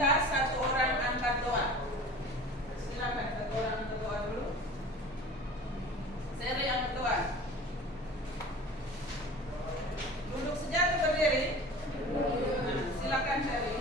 minta satu orang angkat doa. Silakan satu orang angkat doa dulu. Seri angkat doa. Duduk saja atau berdiri? Nah, silakan Seri.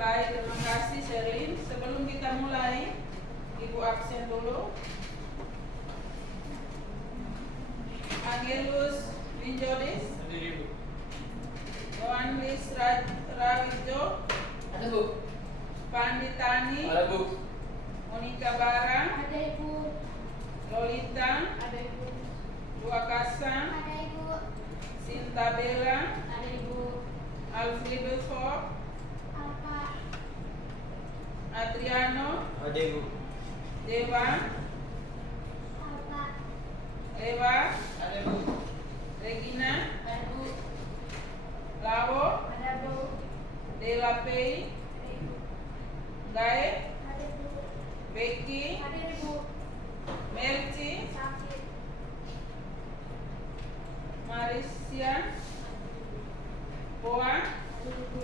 Baik, terima kasih Sherin. Sebelum kita mulai, Ibu absen dulu. Angelus Winjodis. Hadir, Bu. Yohanis Rawijo. Ada, Bu. Panditani. Ada, Bu. Monica Bara. Ada, Ibu. Lolita. Ada, Ibu. Dua Kasang. Ada, Ibu. Sinta Bella. Ada, Ibu. Alfred Belfort. Apa? Adriano. Ada, Bu. Dewa. Apa? Eva. Ada, Bu. Regina. Ada, Bu. Lawo. Ada, Bu. Dela Pei. Ada, Ibu. Gae. Ada, Bu. Becky. Ada, Ibu. Mercy. Sakit. Marisia. Boa. Ada, Ibu.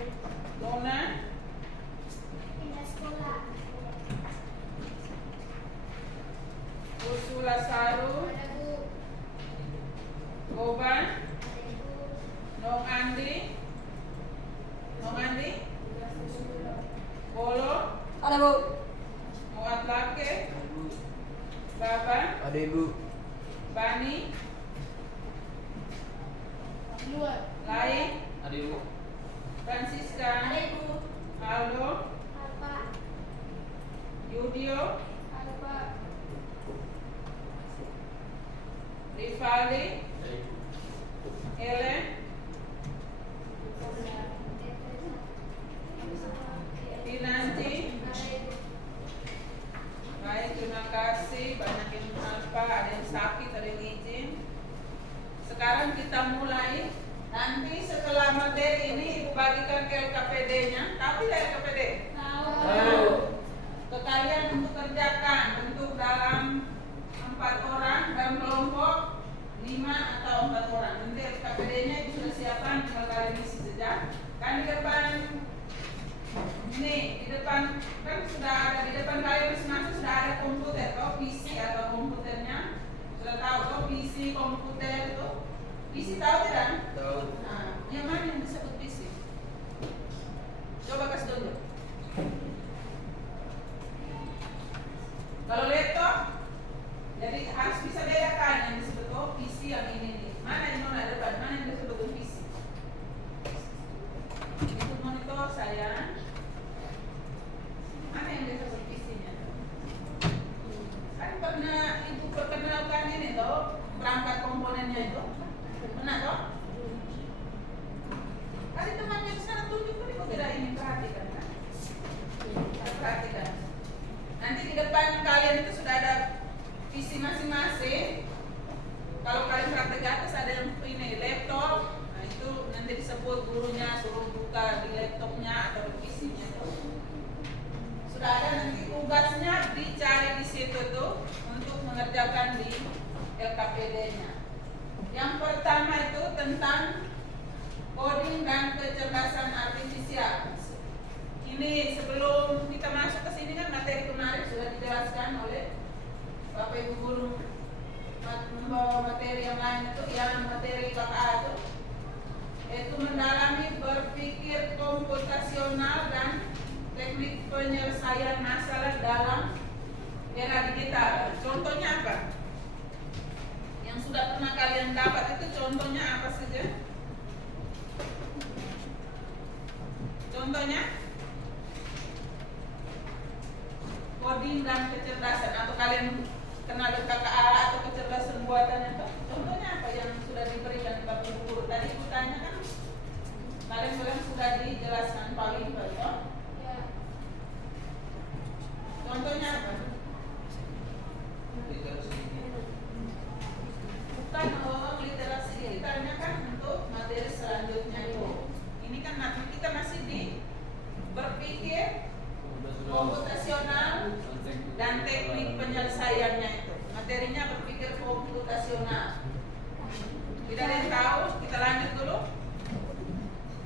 Dona. Pindah sekolah. Ursula Saru. Ada, Bu. Goban. Ada, Ibu. Nong Andi. Nong Andi. Pindah sekolah. Bolo. Ada, Bu. Muat Lake. Baba. Ada, Bu. Bani. Luar. Lai. Ada, Bu. Francisca. Ada, Ibu. Aldo. Apa? Yudio. Apa? Rivaldi. Ada, Bu. Ellen. Pinanti. Baik, terima kasih. Banyak yang tanpa, ada yang sakit, ada yang izin. Sekarang kita mulai. Nanti setelah materi ini Ibu bagikan ke LKPD-nya. Tahu tidak LKPD? Tahu. Ke kalian untuk kerjakan bentuk dalam 4 orang dalam kelompok 5 atau 4 orang. Nanti LKPD-nya Ibu sudah siapkan, tinggal kalian isi saja. Kan di depan ini, di depan kan sudah ada, di depan kalian masing-masing sudah ada komputer atau PC atau komputernya. Sudah tahu atau PC komputer itu? PC tahu tidak? Tahu. Nah, yang mana yang disebut PC? Coba kasih dulu. Kalau laptop, jadi harus bisa bedakan yang disebut PC yang ini nih. Mana yang nona depan, mana yang disebut PC? Itu monitor saya. Mana yang disebut PC-nya? Kan pernah Ibu perkenalkan ini toh, perangkat komponennya itu. Benar toh? Tadi temannya di sana tunjuk tadi kok tidak ini perhatikan kan? Perhatikan. Nanti di depan kalian itu sudah ada PC masing-masing. Kalau kalian praktek ke atas ada yang ini laptop. Nah itu nanti disebut gurunya suruh buka di laptopnya atau di PC-nya tuh. Sudah ada nanti tugasnya dicari di situ tuh untuk mengerjakan di LKPD-nya. Yang pertama itu tentang coding dan kecerdasan artifisial. Ini sebelum kita masuk ke sini kan materi kemarin sudah dijelaskan oleh Bapak Ibu guru membawa materi yang lain itu, yang materi KKA itu mendalami berpikir komputasional dan teknik penyelesaian masalah dalam era digital. Contohnya apa? Yang sudah pernah kalian dapat itu contohnya apa saja? Contohnya coding dan kecerdasan, atau kalian kenal KKA atau kecerdasan buatan itu? pembelajarannya kan untuk materi selanjutnya itu. Ini kan kita masih di berpikir komputasional dan teknik penyelesaiannya itu. Materinya berpikir komputasional. Tidak ada yang tahu, kita lanjut dulu.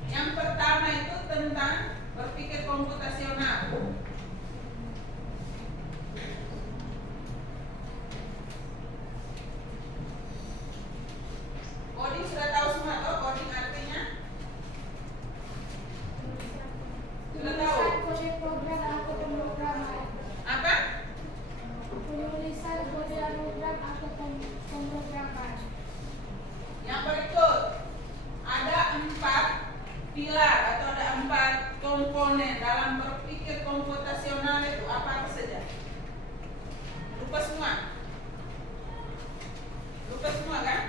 Yang pertama itu tentang berpikir komputasional. Coding sudah tahu semua atau coding artinya? Sudah tahu? Kode program atau pemrograman. Apa? Penulisan kode program atau pemrograman. Yang berikut ada 4 pilar atau ada 4 komponen dalam berpikir komputasional itu apa saja? Lupa semua? Lupa semua kan?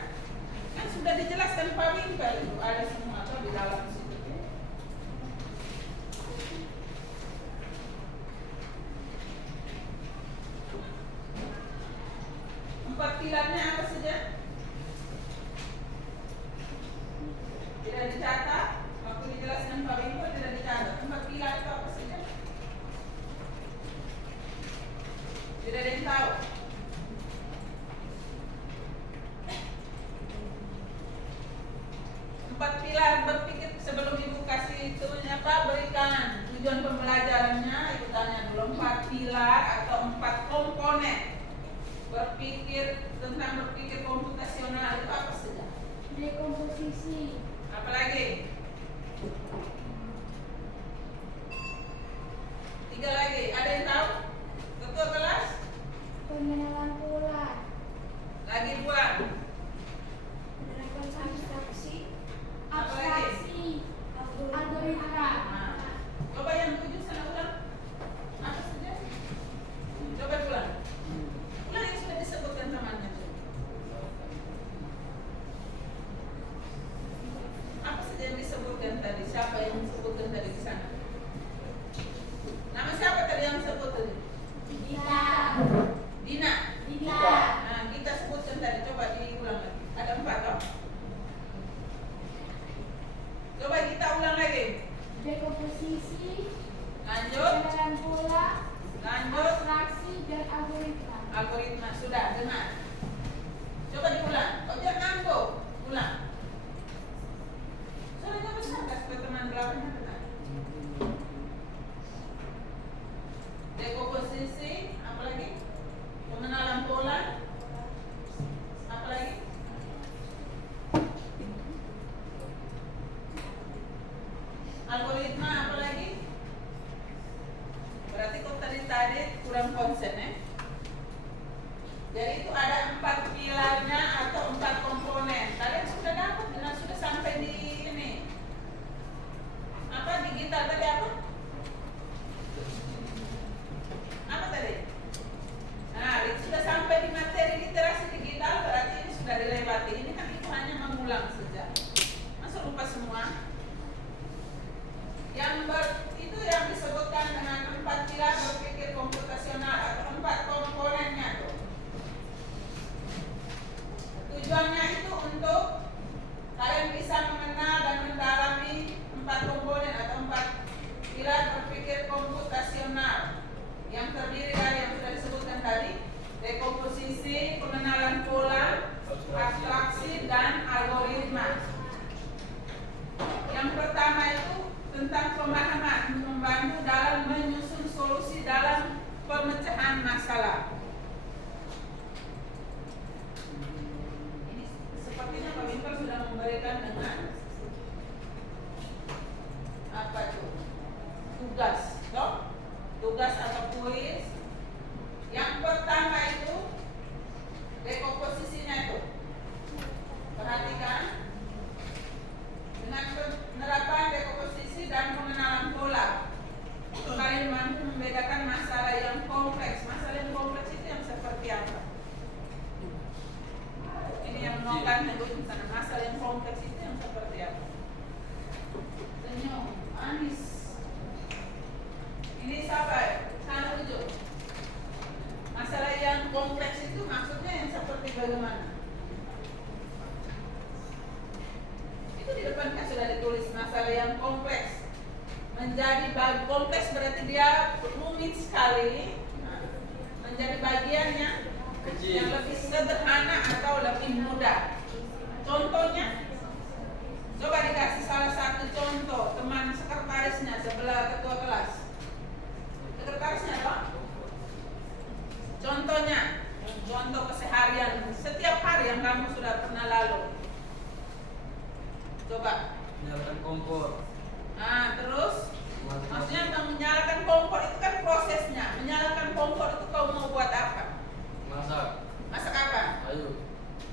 Kan sudah dijelaskan Pak Wimpel itu ada semua atau di dalam situ. 4 pilarnya apa saja? Tidak dicatat, waktu dijelaskan Pak Wimpel tidak dicatat. 4 pilar itu apa saja? Tidak ada yang tahu. Empat pilar berpikir sebelum ibu kasih itu apa? Berikan tujuan pembelajarannya. Ibu tanya dulu 4 pilar atau 4 komponen berpikir tentang berpikir komputasional itu apa saja? Dekomposisi. Apalagi? 3 lagi. Ada yang tahu? Ketua kelas? Pengenalan pola. Lagi 2. Penerapan abstraksi. Apa lagi? Abstraksi. Algoritma. Nah, coba yang 7 sana ulang. Apa saja? Coba ulang. Ulang yang sudah disebutkan temannya. Apa saja yang disebutkan tadi? Siapa yang disebutkan tadi di sana? Nama siapa tadi yang sebut tadi? Dita. Dina. Dita. Nah, kita sebutkan tadi. Coba diulang lagi. Ada 4 toh? Coba kita ulang lagi. Dekomposisi. Lanjut. Pengenalan pola. Lanjut. Abstraksi dan algoritma. Algoritma sudah dengar. Coba diulang. Oh jangan ngantuk. Ulang. Suaranya besar kasih ke teman belakangnya dengar. Dekomposisi, apa lagi? Pengenalan pola. Apa lagi? Algoritma apa lagi? Berarti kok tadi kurang konsen ya? Jadi itu ada 4 pilarnya atau 4 komponen. Kalian sudah dapat dan sudah sampai di ini. Apa digital tadi apa? Apa tadi? Nah, itu sudah sampai di materi literasi digital, berarti ini sudah dilewati. Ini kan itu hanya mengulang saja. Masa lupa semua? Itu yang disebutkan dengan 4 pilar berpikir komputasional atau 4 komponennya tuh. Tujuannya itu untuk kalian bisa mengenal dan mendalami 4 komponen atau 4 pilar berpikir komputasional yang terdiri dari yang sudah disebutkan tadi, dekomposisi, pengenalan pola, abstraksi, dan algoritma. Yang pertama itu tentang pemahaman, membantu dalam menyusun solusi dalam pemecahan masalah. Ini sepertinya Pak Wimpel sudah memberikan dengan apa itu? Tugas, toh? Tugas atau kuis. Yang pertama itu dekomposisinya itu. Perhatikan. Dengan penerapan dekomposisi dan pengenalan pola, kalian mampu membedakan masalah yang kompleks. Masalah yang kompleks itu yang seperti apa? Ini yang menongkan di sana. Masalah yang kompleks itu yang seperti apa? Senyum, Anis. Ini siapa? Sana ujung. Masalah yang kompleks itu maksudnya yang seperti bagaimana? yang kompleks. Menjadi kompleks berarti dia rumit sekali. Nah, menjadi bagiannya yang lebih sederhana atau lebih mudah. Contohnya, coba dikasih salah satu contoh teman sekretarisnya sebelah ketua kelas. Sekretarisnya dong. Contohnya, contoh keseharian setiap hari yang kamu sudah pernah lalu. Coba. Menyalakan kompor. Nah, terus maksudnya menyalakan kompor itu kan prosesnya. Menyalakan kompor itu kau mau buat apa? Masak. Masak apa? Sayur.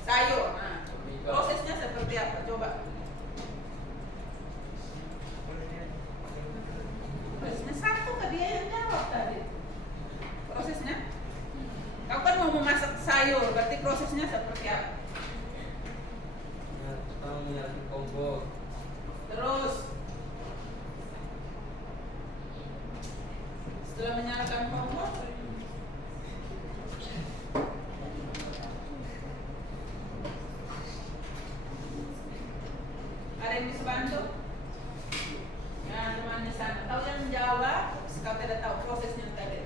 Sayur. Nah, prosesnya seperti apa? Coba. Prosesnya satu ke dia yang jawab tadi. Prosesnya? Kau kan mau memasak sayur, berarti prosesnya seperti apa? Pertama menyalakan kompor. Terus setelah menyalakan kompor, ada yang bisa bantu? Ya, teman di sana. Tahu yang menjawab, kau tidak tahu prosesnya tadi.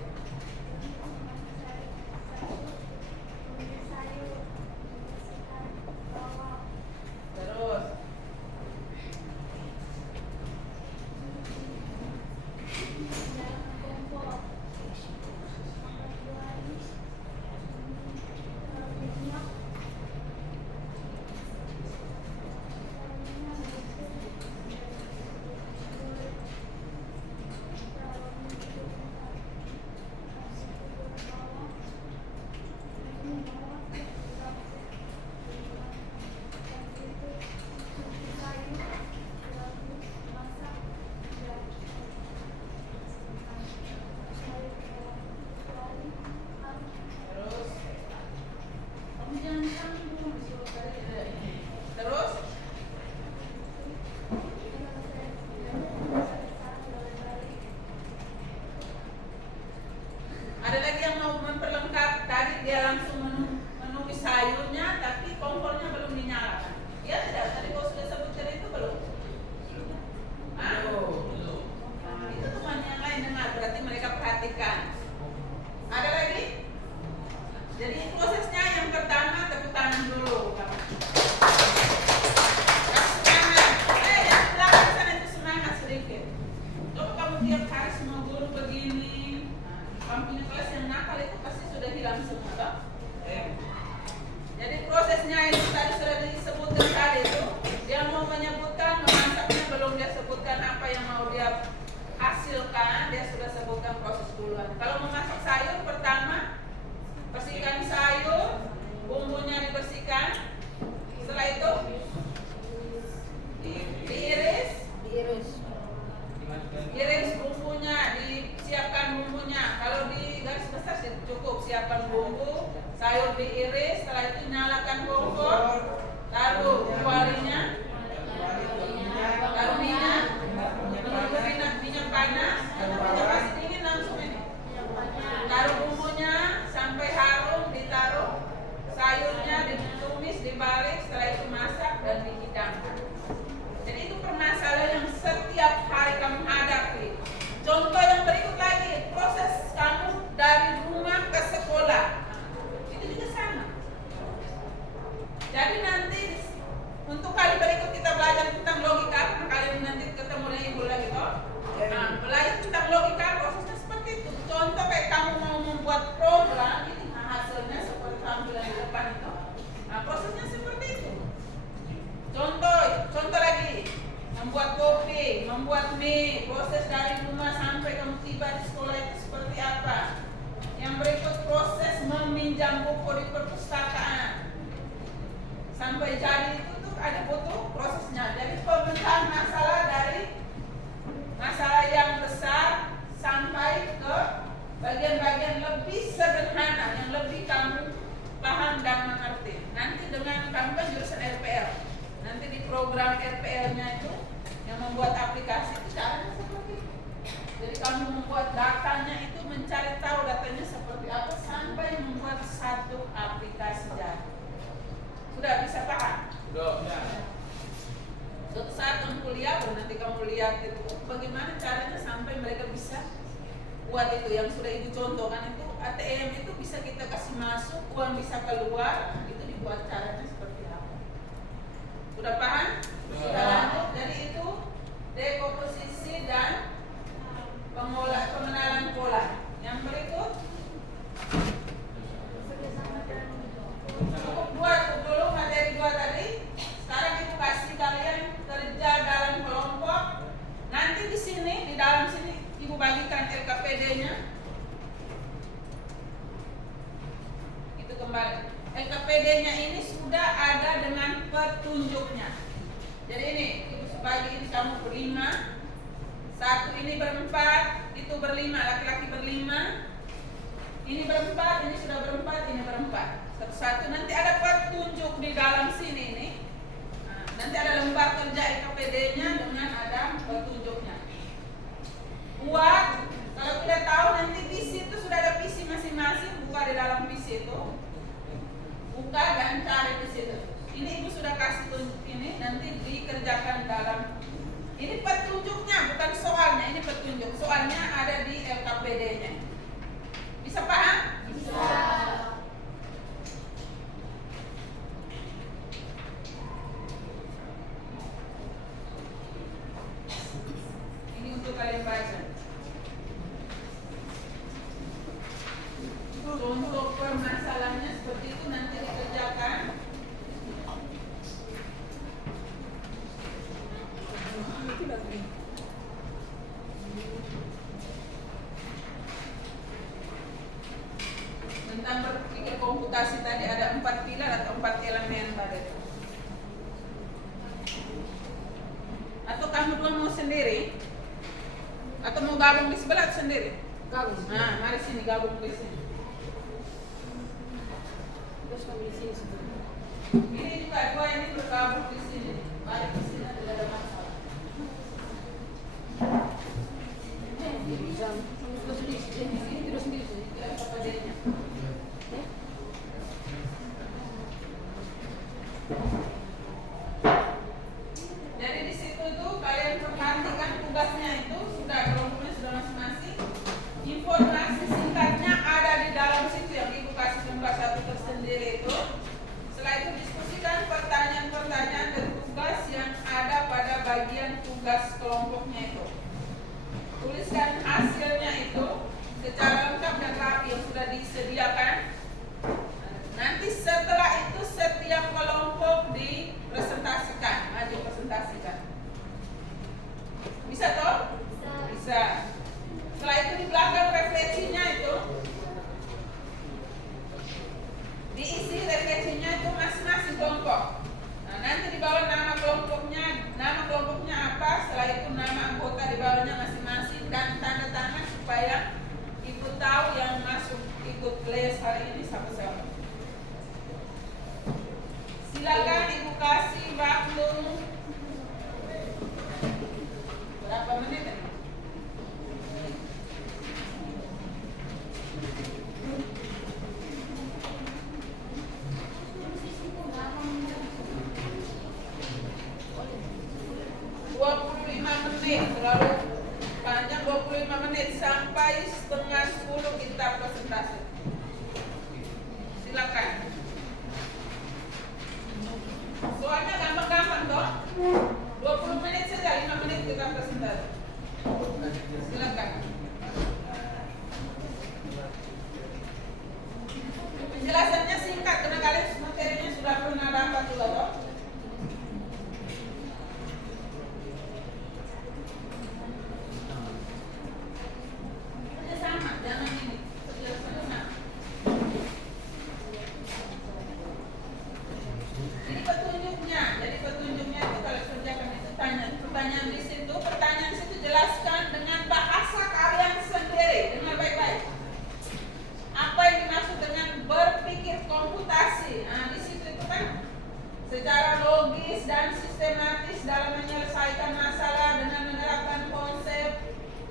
Terus kamu jangan sambung, disuruh tadi tidak ini. Terus ada lagi yang mau memperlengkap. Tadi dia langsung menumis sayurnya, tapi kompornya belum dinyalakan. Ya tidak? Tadi kau sudah sebutkan itu belum? Hah? Nah, itu teman yang lain dengar, berarti mereka perhatikan. Ada lagi? Jadi prosesnya yang pertama tepuk tangan dulu. Kasih semangat. Yang belakang sana itu semangat sedikit. Coba kamu tiap hari semua guru begini. Kamu punya kelas yang nakal itu pasti sudah hilang semua, toh? Jadi prosesnya itu tadi sudah disebutkan tadi itu. Dia mau menyebutkan memasaknya belum dia sebutkan apa yang mau dia hasilkan, dia sudah sebutkan proses duluan. Kalau memasak sayur pertama bersihkan sayur, bumbunya dibersihkan. Setelah itu diiris bumbunya, disiapkan bumbunya. Kalau di garis besar sih cukup siapkan bumbu, sayur diiris. Setelah itu nyalakan kompor, taruh kualinya, taruh minyak, minyak panas, minyak pasti dingin langsung ini. Taruh bumbunya sampai harum, ditaruh sayurnya, ditumis, dibalik. Setelah itu masak dan dihidangkan. Jadi itu permasalahan yang setiap hari kamu hadapi. Contoh yang berikut lagi, proses kamu dari rumah ke sekolah. Itu juga sama. Jadi nanti untuk kali berikut kita belajar tentang logika, karena kalian nanti ketemu lagi lagi toh. Nah, belajar tentang logika prosesnya seperti itu. Contoh kayak kamu mau membuat program, ini hasilnya seperti tampilan di depan itu. Nah, prosesnya seperti itu. Contoh lagi, membuat kopi, membuat mie, proses dari rumah sampai kamu tiba di sekolah itu seperti apa. Yang berikut proses meminjam buku di perpustakaan. Sampai jadi itu tuh ada butuh prosesnya. Jadi pemecahan masalah dari masalah yang besar sampai ke bagian-bagian lebih sederhana yang lebih kamu paham dan mengerti. Nanti dengan kamu kan jurusan RPL. Nanti di program RPL-nya itu yang membuat aplikasi itu caranya seperti itu. Jadi kamu membuat datanya itu mencari tahu datanya seperti apa sampai membuat satu aplikasi jadi. Sudah bisa paham? Sudah. Suatu saat kamu kuliah, baru nanti kamu lihat itu bagaimana caranya sampai mereka bisa buat itu yang sudah ibu contohkan itu ATM itu bisa kita kasih masuk, uang bisa keluar, itu dibuat caranya seperti apa. Sudah paham? Sudah lanjut. Jadi itu dekomposisi dan pengenalan pola. Yang berikut cukup buat dulu materi 2 tadi. Sekarang ibu kasih kalian kerja dalam kelompok. Nanti di sini, di dalam sini ibu bagikan LKPD-nya. Itu kembali. LKPD-nya ini sudah ada dengan petunjuknya. Jadi ini ibu bagi ini kamu berlima. Satu ini berempat, itu berlima, laki-laki berlima. Ini berempat, ini sudah berempat, ini berempat. Satu-satu nanti ada petunjuk di dalam sini ini. Nah, nanti ada lembar kerja LKPD-nya dengan ada petunjuknya. Buat kalau tidak tahu nanti visi itu sudah ada visi masing-masing, buka di dalam visi itu. Buka dan cari di situ. Ini ibu sudah kasih tunjuk ini, nanti dikerjakan dalam. Ini petunjuknya, bukan soalnya. Ini petunjuk. Soalnya ada di LKPD-nya. Bisa paham? Bisa. Ini untuk kalian baca. Contoh permasalahannya seperti itu nanti dikerjakan. Tentang berpikir komputasi tadi ada 4 pilar atau 4 elemen pada itu. Atau kamu dua mau sendiri? Atau mau gabung di sebelah atau sendiri? Gabung. Nah, mari sini gabung di sini. Terus kami di sini sebenarnya. Ini juga dua ini bergabung di sini. Mari di sini tidak ada masalah. Terus di sini terus di sini. Apa jadinya? Jadi di situ tuh kalian perhatikan tugasnya itu sudah kelompoknya sudah masing-masing. Informasi singkatnya ada di dalam situ yang ibu kasih lembar 1 tersendiri itu. Setelah itu diskusikan pertanyaan-pertanyaan dan tugas yang ada pada bagian tugas kelompoknya itu. Tuliskan hasilnya itu secara lengkap dan rapi yang sudah disediakan. Nanti setelah itu setiap kelompok dipresentasikan, maju presentasikan. Bisa toh? Bisa. Setelah itu di belakang refleksinya itu diisi refleksinya itu masing-masing kelompok. Nah, nanti di bawah nama kelompoknya apa, setelah itu nama anggota di bawahnya masing-masing dan tanda tangan supaya ibu tahu yang masuk ikut kelas hari ini siapa-siapa. Silakan ibu kasih waktu berapa menit? Terlalu panjang, 25 menit sampai setengah 10 kita presentasi. Silakan. Soalnya gampang-gampang toh. 20 menit saja, 5 menit kita presentasi. Silakan. Penjelasannya singkat karena kalian materinya sudah pernah dapat juga toh. Jangan ini, penjelasannya sama. Ini petunjuknya. Jadi petunjuknya itu kalau kerjakan itu pertanyaan di situ. Pertanyaan di situ jelaskan dengan bahasa kalian sendiri, dengan baik-baik. Apa yang dimaksud dengan berpikir komputasi? Nah, di situ itu kan secara logis dan sistematis dalam menyelesaikan masalah dengan menerapkan konsep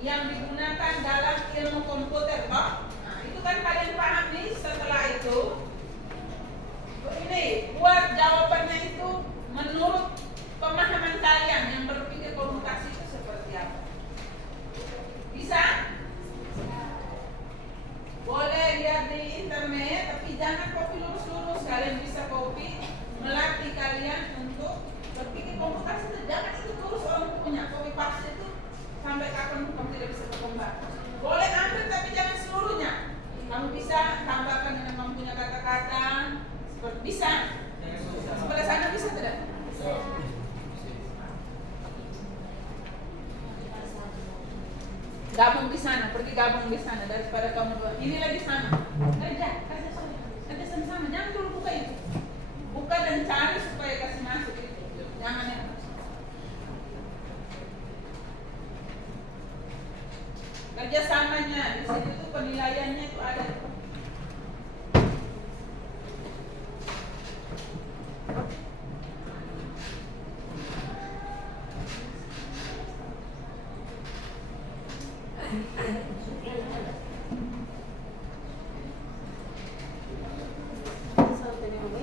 yang digunakan dalam ilmu komputer, Pak. Nah, itu kan kalian pahami. Setelah itu ini buat jawabannya itu menurut pemahaman kalian yang berpikir komputasi itu seperti sana, pergi gabung di sana daripada kamu dua. Ini lagi sama. Kerja, kerja sama-sama. Jangan dulu buka itu. Buka dan cari supaya kasih masuk itu. Jangan ya. Kerjasamanya di situ tuh penilaiannya itu ada. Sampai ni apa?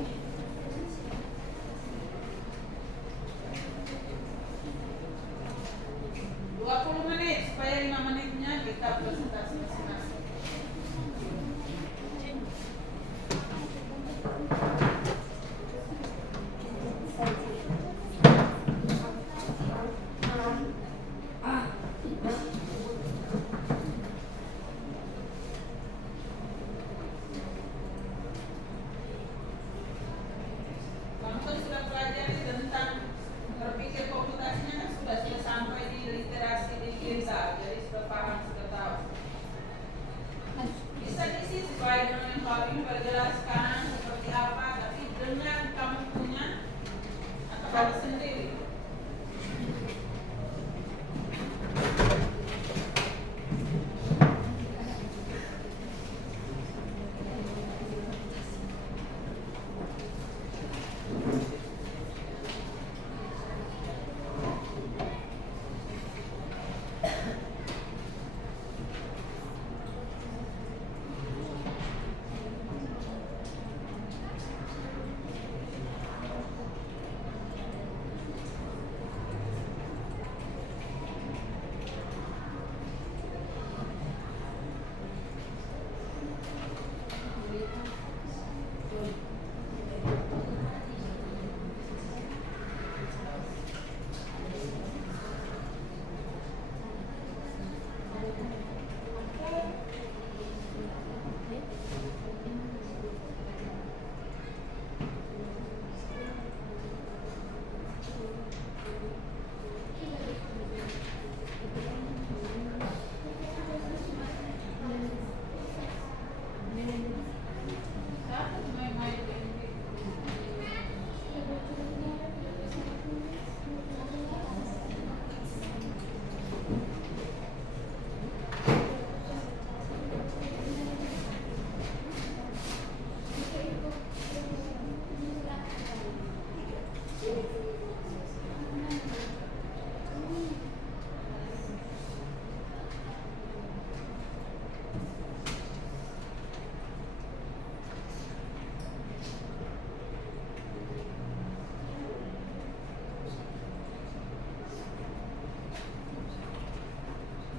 20 menit supaya 5 menitnya kita presentasi masing-masing. Kamu kan sudah pelajari tentang berpikir komputasinya kan sudah sampai di literasi di Kirsa, jadi sudah paham, sudah tahu. Bisa diisi sesuai dengan yang paling berjelaskan seperti apa, tapi dengan kamu punya atau kamu sendiri.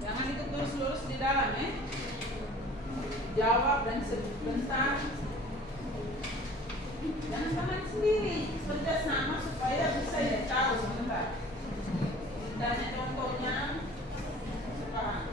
Jangan itu lurus-lurus di dalam ya. Jawab dan sebentar. Jangan sama sendiri, kerja sama supaya bisa ya tahu sebentar. Tanya contohnya, paham.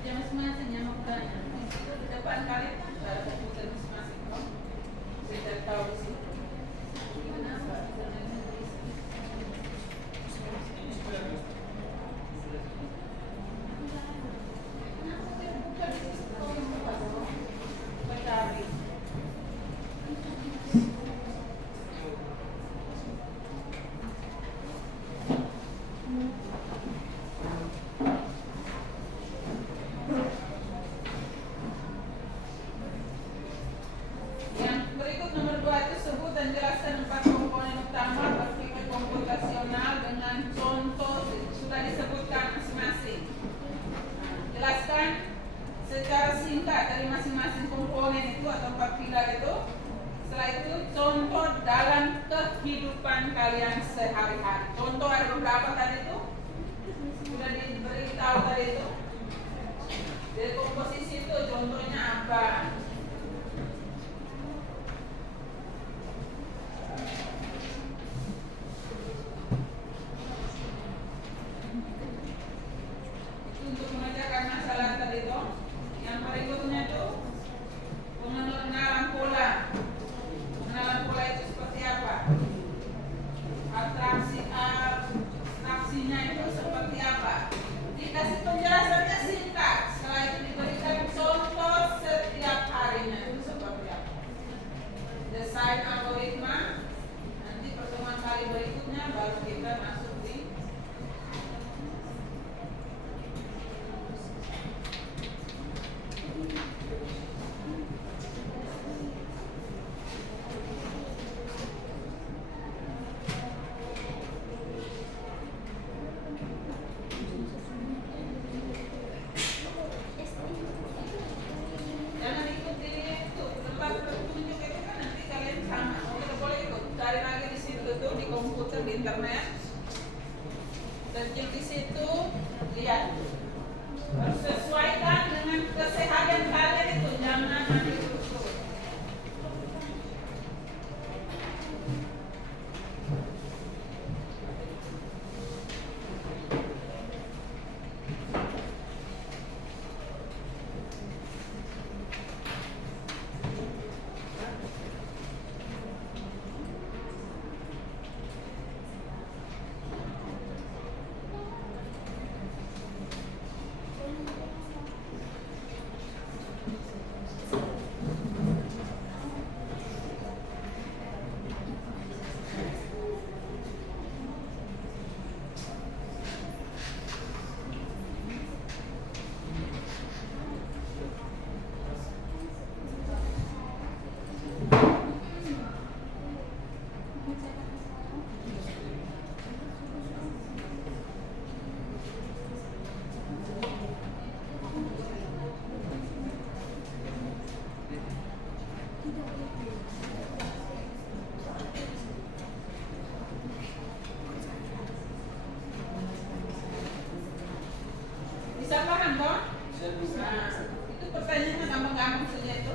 Kerja masing-masing yang mau tanya. Itu di depan kalian kan sudah ada komputer masing-masing, toh? Bisa tahu di situ. Gimana Mbak? Kenapa dia buka di situ? Kau yang buka, toh? Coba cari. enggak dari masing-masing komponen itu atau 4 pilar itu. Setelah itu contoh dalam kehidupan kalian sehari-hari. Contoh ada beberapa tadi itu sudah diberitahu tadi itu. Dekomposisi itu contohnya apa? Untuk mengerjakan masalah tadi itu, yang berikutnya itu pengenalan pola. Pengenalan pola itu seperti apa? Atraksinya itu seperti apa? Dikasih penjelasannya singkat. Setelah itu diberikan contoh setiap harinya itu seperti apa? Desain algoritma. Nanti pertemuan kali berikutnya baru kita masuk di jangan ikuti itu tempat petunjuk itu kan nanti kalian sama. Tidak boleh ikut. Cari lagi di situ tuh di komputer di internet. Ketik di situ lihat. Harus sesuaikan dengan keseharian kalian itu. Jangan nanti terus-terus. Bisa paham toh? Nah, itu pertanyaannya gampang-gampang saja itu.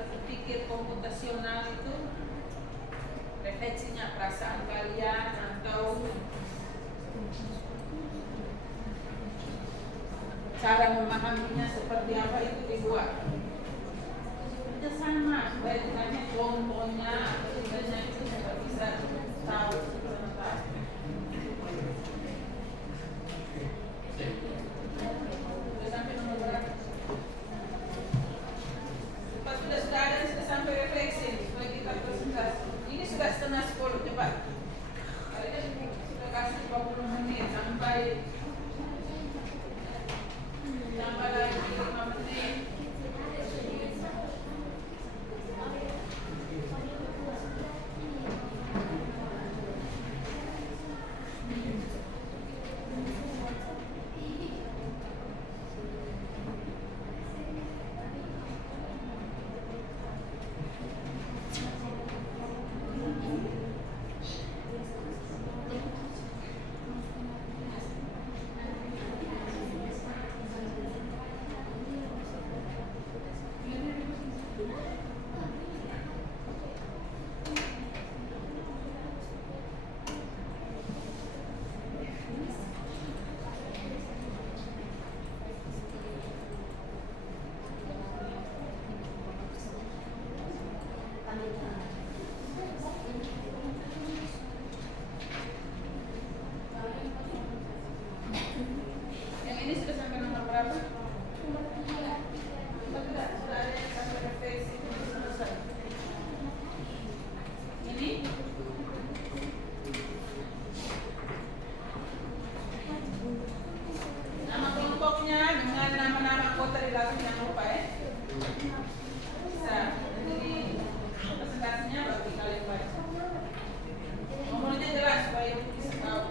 berpikir komputasional itu refleksinya perasaan kalian atau cara memahaminya seperti apa itu dibuat. Itu sama, baik dengan contohnya atau sebenarnya itu sudah bisa tahu sebentar. Sudah sampai nomor berapa? Pas sudah ada, sudah sampai refleksi supaya kita presentasi. Ini sudah setengah 10, cepat. Kali ini sudah kasih 20 menit sampai lagi 5 menit. Yang ini sudah sampai nomor berapa? Sudah ada yang sampai refleksi selesai. Ini nama kelompoknya dengan nama-nama kota di dalam, jangan lupa ya. Bisa. Jadi presentasinya bagi kalian baca. Nomornya jelas supaya bisa tahu.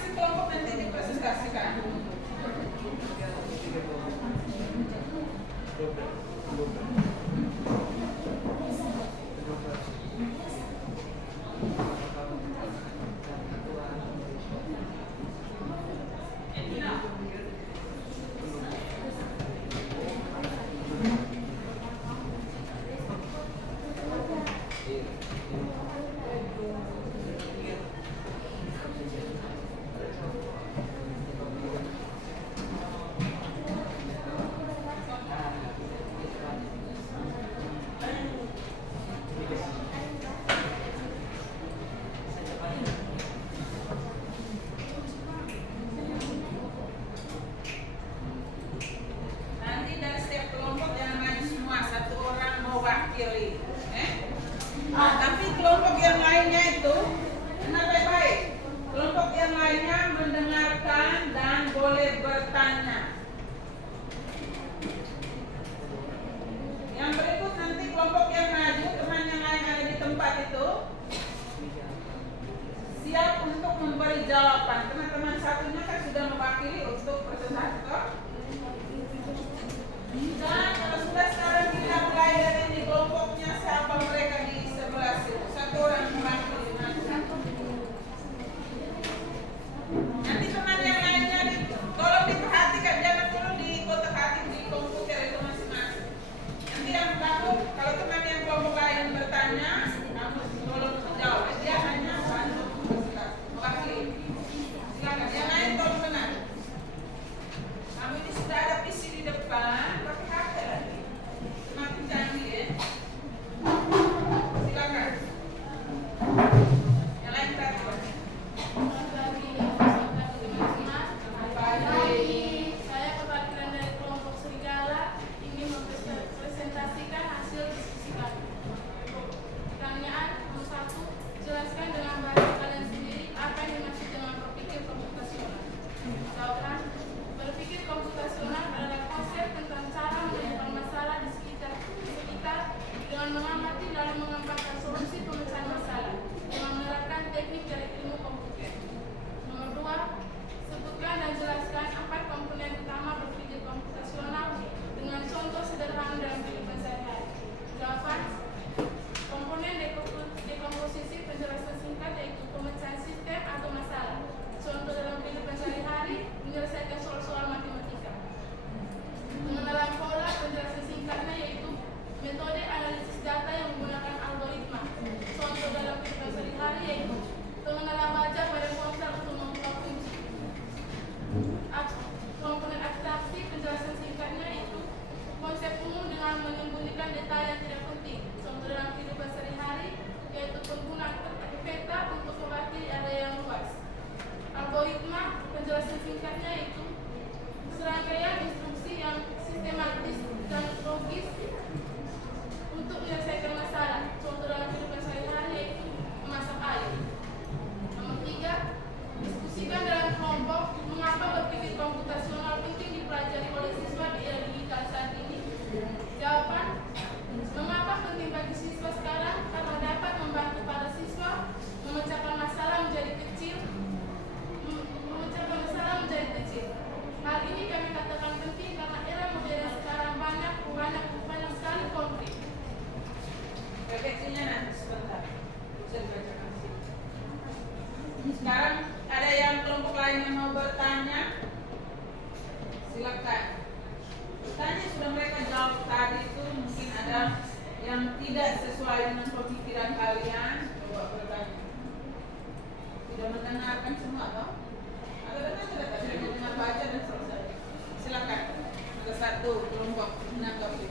masing-masing kelompok nanti dipresentasikan. Nanti dari setiap kelompok jangan main semua, satu orang mewakili. Tapi kelompok yang lainnya itu dengar baik-baik. Kelompok yang lainnya mendengarkan dan boleh bertanya. Yang berikut nanti kelompok yang maju, teman yang lain ada di tempat itu siap untuk memberi jawaban. Teman-teman satunya kan sudah mewakili untuk presentasi toh? Dan kalau sudah sekarang kita mulai dari di kelompoknya siapa mereka di sebelah situ. Satu orang mewakili. Nanti teman yang lainnya tolong diperhatikan, jangan dulu di kotak hati di komputer itu masing-masing. Nanti yang kamu, kalau teman yang kelompok lain bertanya, kamu tolong jawab. Dia hanya bantu mewakili. Silakan. Yang lain tolong benar. Kamu ini sudah ada PC di depan, pakai HP lagi. Semakin canggih ya. Silakan. Yang lain tadi. Saya perwakilan dari kelompok Serigala ingin mempresentasikan hasil diskusi kami. Pertanyaan nomor 1, jelaskan dengan bahasa kalian sendiri apa yang dimaksud dengan berpikir komputasional. Jawaban, berpikir komputasional adalah konsep tentang cara menemukan masalah di sekitar dengan mengamati lalu mengembangkan solusi pemecahan masalah dengan menerapkan teknik dari ilmu komputer. Nomor 2, sebutkan dan jelaskan 4 komponen utama berpikir komputasional dengan contoh sederhana dalam kehidupan sehari-hari. Jawaban, komponen dekomposisi penjelasan singkat yaitu pemecahan sistem atau masalah. Contoh dalam kehidupan sehari-hari menyelesaikan soal-soal matematika. Pengenalan pola penjelasan singkatnya yaitu metode analisis data yang menggunakan algoritma. Contoh dalam kehidupan sehari-hari yaitu pengenalan wajah pada ponsel untuk membuka kunci. Komponen abstraksi penjelasan singkatnya yaitu konsep umum dengan menyembunyikan detail yang tidak penting. Contoh dalam kehidupan sehari-hari yaitu penggunaan peta untuk mewakili area yang luas. Algoritma penjelasan singkatnya yaitu serangkaian instruksi yang sistematis dan logis untuk menyelesaikan masalah. Contoh dalam kehidupan sehari-hari yaitu memasak air. Nomor 3, diskusikan dalam kelompok mengapa berpikir komputasional penting dipelajari oleh siswa di era digital saat ini. Jawaban, mengapa penting bagi siswa sekarang? Karena dapat membantu para siswa memecahkan masalah menjadi kecil. Hal ini kami katakan penting karena era modern sekarang banyak sekali konflik. Refleksinya nanti sebentar. Bisa dibacakan sini. Sekarang ada yang kelompok lain yang mau bertanya? Silakan. Tanya sudah mereka jawab tadi itu mungkin ada yang tidak sesuai dengan pemikiran kalian. Coba bertanya. Tidak mendengarkan semua toh? Atau hanya dengar baca dan selesai. Silakan. Ada satu kelompok menanggapi.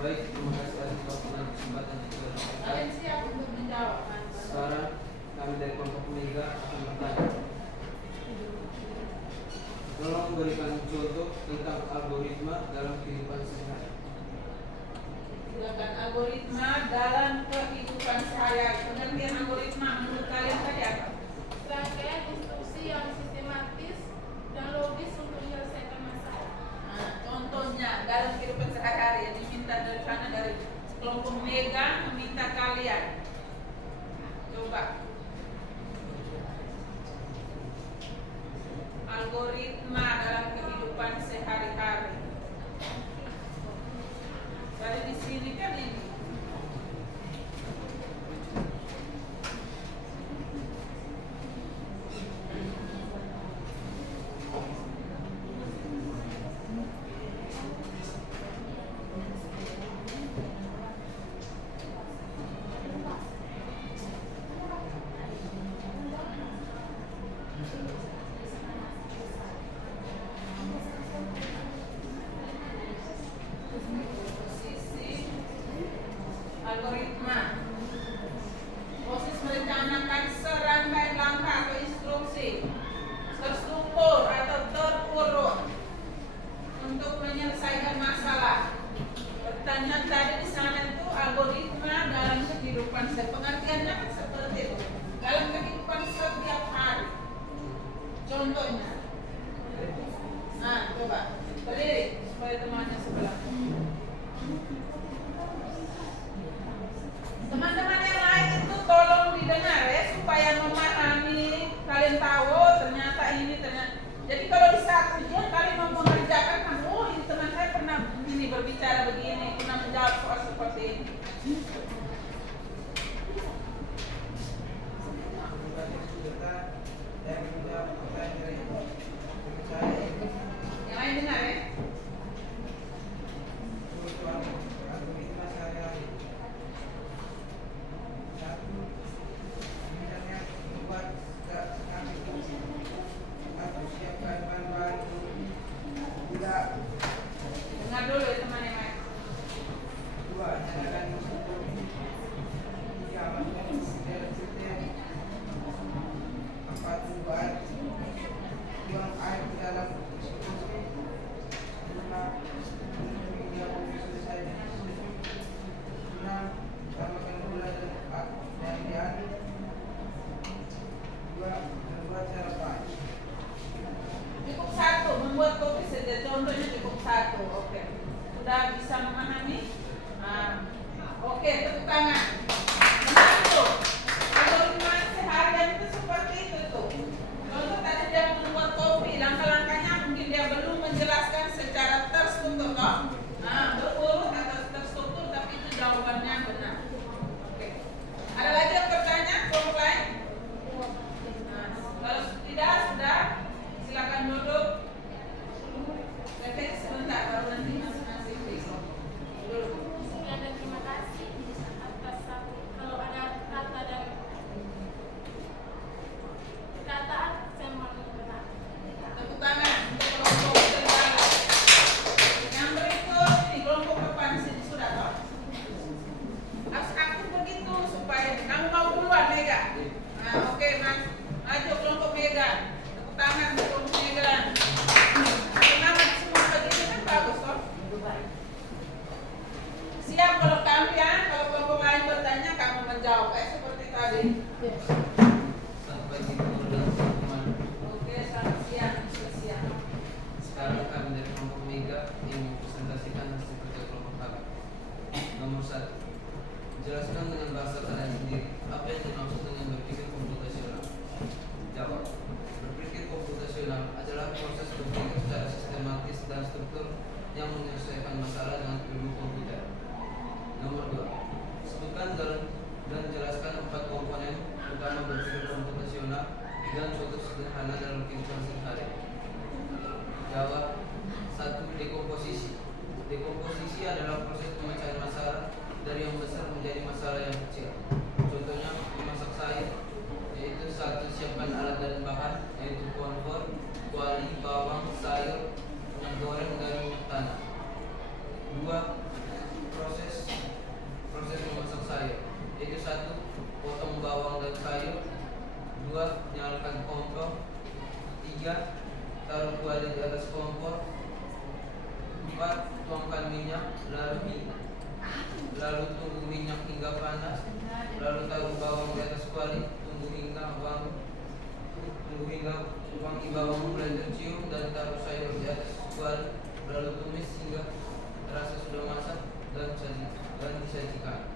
Baik, terima kasih atas waktu kesempatan yang telah diberikan. Kalian siap untuk menjawab? Sekarang kami dari kelompok Mega akan bertanya. Tolong berikan contoh tentang algoritma dalam kehidupan sehari-hari. Silakan. Algoritma dalam kehidupan sehari-hari. Pengertian algoritma menurut kalian tadi apa? Serangkaian instruksi yang sistematis dan logis untuk menyelesaikan masalah. Nah, contohnya dalam kehidupan sehari-hari yang diminta dari sana dari kelompok Mega meminta kalian. Coba. algoritma dalam kehidupan sehari-hari. Jadi di sini kan ini. Posisi algoritma. Proses merencanakan serangkaian langkah atau instruksi terstruktur atau terurut untuk menyelesaikan masalah. Pertanyaan tadi di sana itu algoritma dalam kehidupan pengertiannya kan seperti itu. Dalam kehidupan setiap hari. Contohnya. Nah, coba berdiri supaya temannya sebelah. Teman-teman yang lain itu tolong didengar ya supaya memahami, kalian tahu ternyata ini ternyata. Jadi kalau di saat ujian kalian mau mengerjakan, oh ini teman saya pernah ini berbicara begini, pernah menjawab soal seperti ini. Yang lain dengar ya. Dengar dulu ya teman yang lain. Cukup satu, membuat kopi saja contohnya cukup satu. Oke. Sudah bisa memahami? Nah. Oke, tepuk tangan. Benar itu. Algoritma seharian itu seperti itu tuh. Contoh tadi dia membuat kopi, langkah-langkahnya mungkin dia belum menjelaskan secara terstruktur toh. Nah, berurut atau terstruktur tapi itu jawabannya benar. Oke. Ada lagi yang bertanya? Kelompok lain? Nah, kalau tidak sudah silakan duduk. Oke, sebentar baru nanti masing-masing besok. Duduk. Sekian dan terima kasih atas kalau ada kata dan perkataan saya mohon benar. Tepuk tangan untuk kelompok serigala. Yang berikut ini kelompok depan sini sudah toh? Harus aktif begitu supaya kamu mau duluan Mega. Nah, oke Mas, maju kelompok Mega. Tepuk tangan untuk kelompok Mega. Nama semua begini kan bagus toh? Siap kalau kami ya, kalau kelompok lain bertanya kamu menjawab seperti tadi. Sampai jumpa dan teman. Oke, selamat siang. Siang. Sekarang kami dari kelompok Mega ingin mempresentasikan hasil kerja kelompok kami. Nomor 1. Jelaskan dengan bahasa kalian sendiri apa yang dimaksud dengan berpikir komputasional. Jawab. Berpikir komputasional adalah proses berpikir secara sistematis dan struktur yang menyelesaikan masalah dengan ilmu komputer. Nomor 2. Sebutkan dan jelaskan 4 komponen utama berpikir komputasional dan contoh sederhana dalam kehidupan sehari-hari. Jawab. 1. Dekomposisi. Dekomposisi adalah proses pemecahan masalah dari yang besar menjadi masalah yang kecil. Contohnya memasak sayur, yaitu 1. Siapkan alat dan bahan, yaitu kompor, kuali, bawang, sayur, minyak goreng, dan minyak tanah. 2. Proses memasak sayur, yaitu 1. Potong bawang dan sayur. 2. Nyalakan kompor. 3. Taruh kuali di atas kompor. 4. Tuangkan minyak, lalu tunggu minyak hingga panas. Lalu taruh bawang di atas kuali, tunggu hingga wangi bawang mulai tercium, dan taruh sayur di atas kuali. Lalu tumis hingga terasa sudah masak dan disajikan.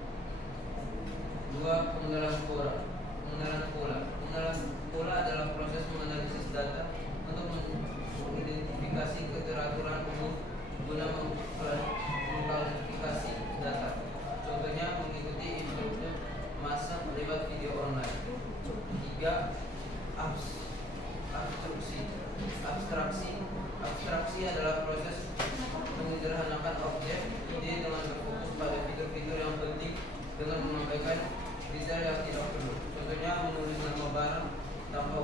2. Pengenalan pola. Pengenalan pola adalah proses menganalisis data untuk mengidentifikasi keteraturan umum guna mengklarifikasi data. Contohnya mengikuti instruksi masak lewat video online. 3. Abstraksi adalah proses menyederhanakan objek ide dengan berfokus pada fitur-fitur yang penting dengan mengabaikan detail yang tidak perlu. Contohnya menulis nama barang tanpa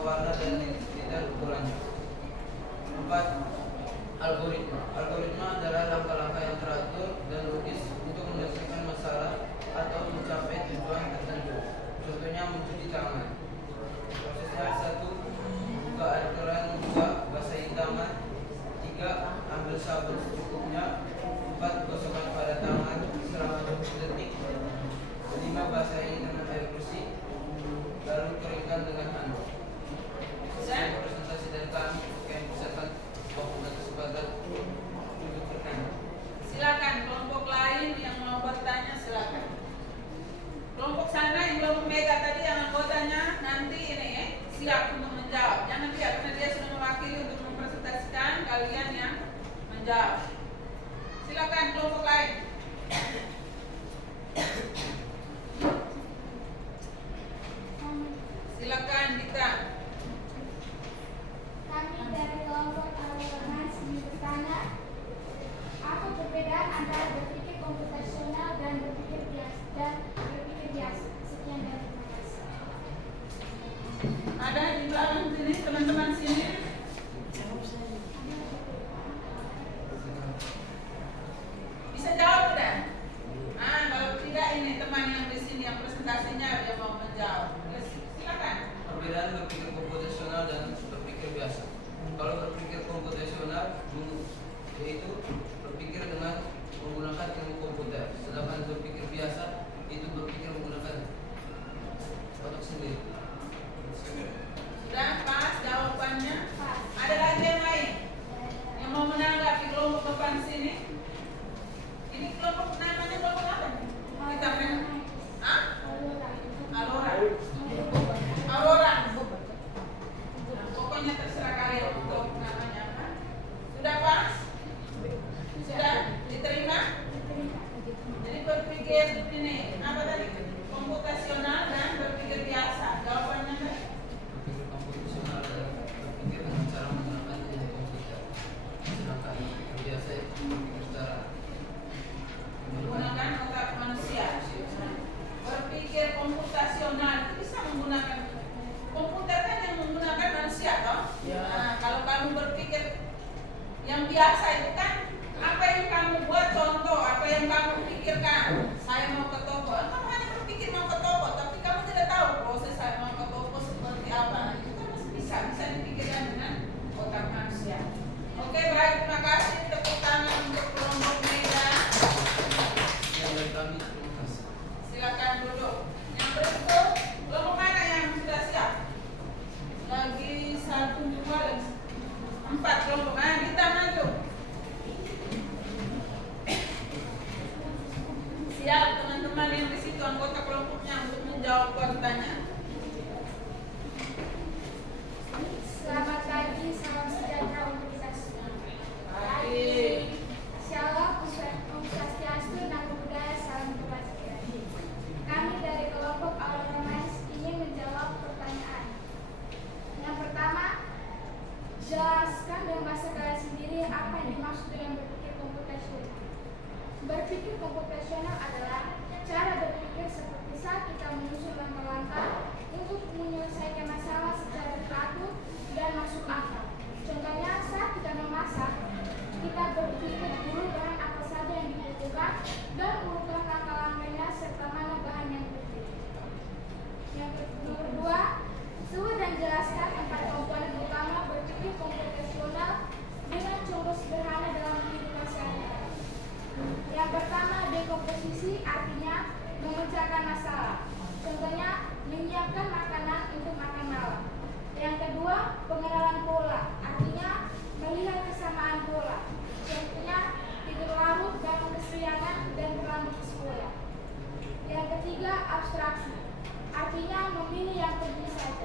warna dan detail ukurannya. 4. Algoritma adalah langkah-langkah yang teratur dan logis untuk menyelesaikan masalah atau mencapai tujuan tertentu. Contohnya mencuci tangan. Prosesnya 1. Buka air keran, 2. Basahi tangan. 3. Ambil sabun secukupnya. 4. Gosokkan pada tangan selama 20 detik. 5. Basahi dengan air bersih, lalu keringkan dengan handuk. Sekian presentasi dari kami. Kami persilakan waktu dan kesempatan untuk bertanya. Silakan kelompok lain yang mau bertanya, silakan. Kelompok sana yang belum memegang tadi yang anggotanya nanti ini ya, siap untuk menjawab. Jangan dia karena dia sudah mewakili untuk mempresentasikan, kalian yang menjawab. Silakan kelompok lain. Silakan Dita. Kami dari kelompok Awareness ingin bertanya, apa perbedaan antara berpikir komputasional dan berpikir biasa? Sekian dan terima kasih. Ada di belakang sini teman-teman sini. Bisa jawab tidak? Kalau tidak ini teman yang di sini yang presentasinya dia mau menjawab. Silakan. Perbedaan berpikir komputasional dan berpikir biasa. Kalau berpikir komputasional yaitu berpikir dengan menggunakan ilmu komputer, sedangkan berpikir biasa itu berpikir menggunakan otak sendiri. Sudah pas jawabannya? Pas. Ada lagi yang lain yang mau menanggapi kelompok depan sini? Ini kelompok namanya kelompok apa? Kita Alora. Nah, pokoknya terserah kalian untuk namanya apa. Sudah pas? Sudah diterima? Jadi berpikir ini apa tadi? Komputasional dan berpikir biasa. Jawabannya kan? Berpikir komputasional adalah berpikir dengan cara menggunakan ilmu komputer, sedangkan berpikir biasa itu berpikir secara Menggunakan otak manusia. Berpikir komputasional itu bisa menggunakan komputer kan yang menggunakan manusia toh? Ya. Nah, kalau kamu berpikir yang biasa itu kan apa yang kamu buat contoh, apa yang kamu pikirkan. Saya mau ke toko, kamu hanya berpikir mau ke toko, tapi kamu tidak tahu proses saya mau ke toko seperti apa. Itu kan masih bisa dipikirkan dengan otak manusia. Oke, baik, terima kasih. Tepuk tangan untuk kelompok Mega. yang dari kami. Terima kasih. Silakan duduk. Yang berikut, kelompok mana yang sudah siap? Lagi 1, 2, dan 4 kelompok. Kita maju. Siap teman-teman yang di situ anggota kelompoknya untuk menjawab pertanyaan. Selamat pagi, salam sejahtera untuk kita semua. Baik. Shalom, Om Swastiastu, Namo Buddhaya, salam kebajikan. Kami dari kelompok Awareness ingin menjawab pertanyaan. Yang pertama, jelaskan dengan bahasa kalian sendiri apa yang dimaksud dengan berpikir komputasional. Berpikir komputasional adalah cara berpikir seperti saat kita menyusun langkah-langkah untuk menyelesaikan masalah secara teratur dan masuk akal. Contohnya saat kita memasak, kita berpikir dulu bahan apa saja yang dibutuhkan dan urutkan langkah-langkahnya serta mana bahan yang penting. Yang kedua, sebut dan jelaskan 4 komponen utama berpikir komputasional dengan contoh sederhana dalam kehidupan sehari-hari. Yang pertama, dekomposisi, artinya memecahkan masalah. Contohnya, menyiapkan makanan untuk makan malam. Yang kedua, pengenalan pola, artinya melihat kesamaan pola. Contohnya, tidur larut, bangun kesiangan, dan terlambat ke sekolah. Yang ketiga, abstraksi, artinya memilih yang penting saja.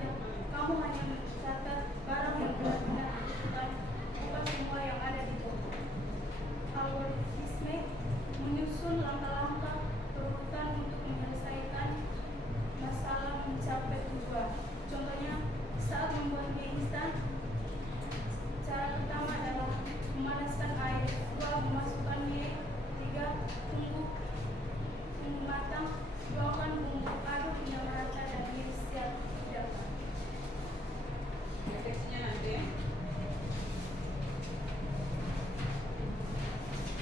saja. Kamu hanya mencatat barang yang benar-benar dibutuhkan, bukan semua yang ada di toko. Algoritme menyusun langkah-langkah berurutan untuk menyelesaikan masalah mencapai tujuan. Contohnya, saat membuat mie instan, cara pertama adalah memanaskan air, 2. Memasukkan mie, 3. Tunggu matang, tuangkan bumbu, aduk hingga merata dan mie siap didapur. Teksnya nanti.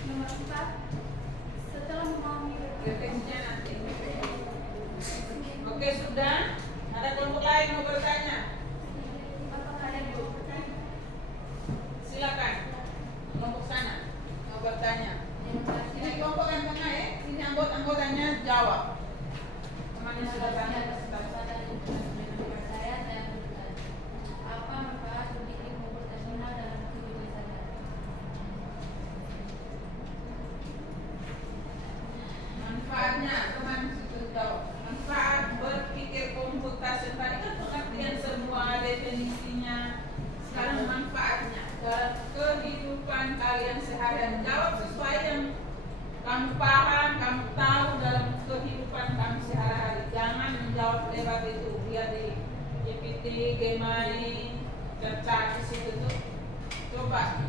Nomor 4, setelah memahami Teksnya nanti. Oke, sudah. Ada kelompok lain mau bertanya? apakah ada yang mau bertanya? Silakan. Kelompok sana mau bertanya. Ini kelompok yang tengah ya. Ini anggotanya jawab. Temannya sudah tanya. Apa manfaat berpikir komputasional dalam kehidupan sehari-hari? Manfaatnya, teman sudah tahu. Manfaat berpikir komputasi tadi kan pengertian semua definisinya. Sekarang manfaatnya dalam kehidupan kalian sehari-hari. Jawab sesuai yang kamu paham, kamu tahu dalam kehidupan kamu sehari-hari. Jangan menjawab lewat itu. Lihat di GPT, Gemini, cerca di situ tuh. Coba.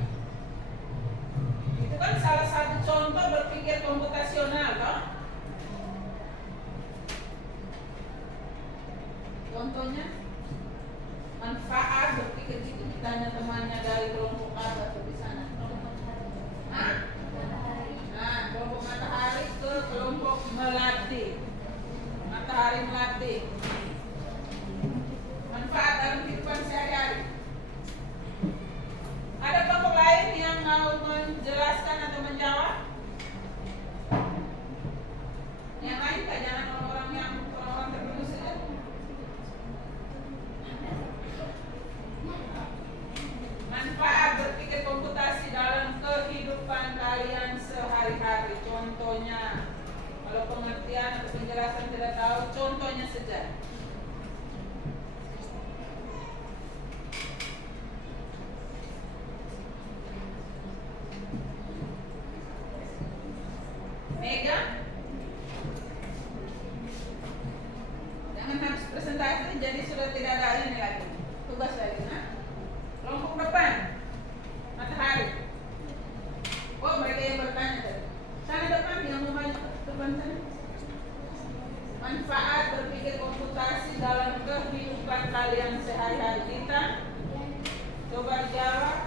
Itu kan salah satu contoh berpikir komputasional, toh? Contohnya manfaat berpikir gitu ditanya temannya dari kelompok apa tuh di sana? Hah? Nah, kelompok matahari ke kelompok melati. Matahari melati. Manfaat dalam kehidupan sehari-hari. Ada kelompok lain yang mau menjelaskan atau menjawab? Yang lain tak, jangan orang-orang tertentu saja. Manfaat berpikir komputasi dalam kehidupan kalian sehari-hari. Contohnya, kalau pengertian atau penjelasan tidak tahu, contohnya saja. Mega, jangan habis presentasi jadi sudah tidak ada ini lagi, tugas lagi. Nah, kelompok depan matahari. Oh, mereka yang bertanya tadi. Sana depan yang mau maju depan sana. Manfaat berpikir komputasi dalam kehidupan kalian sehari-hari. Kita coba dijawab.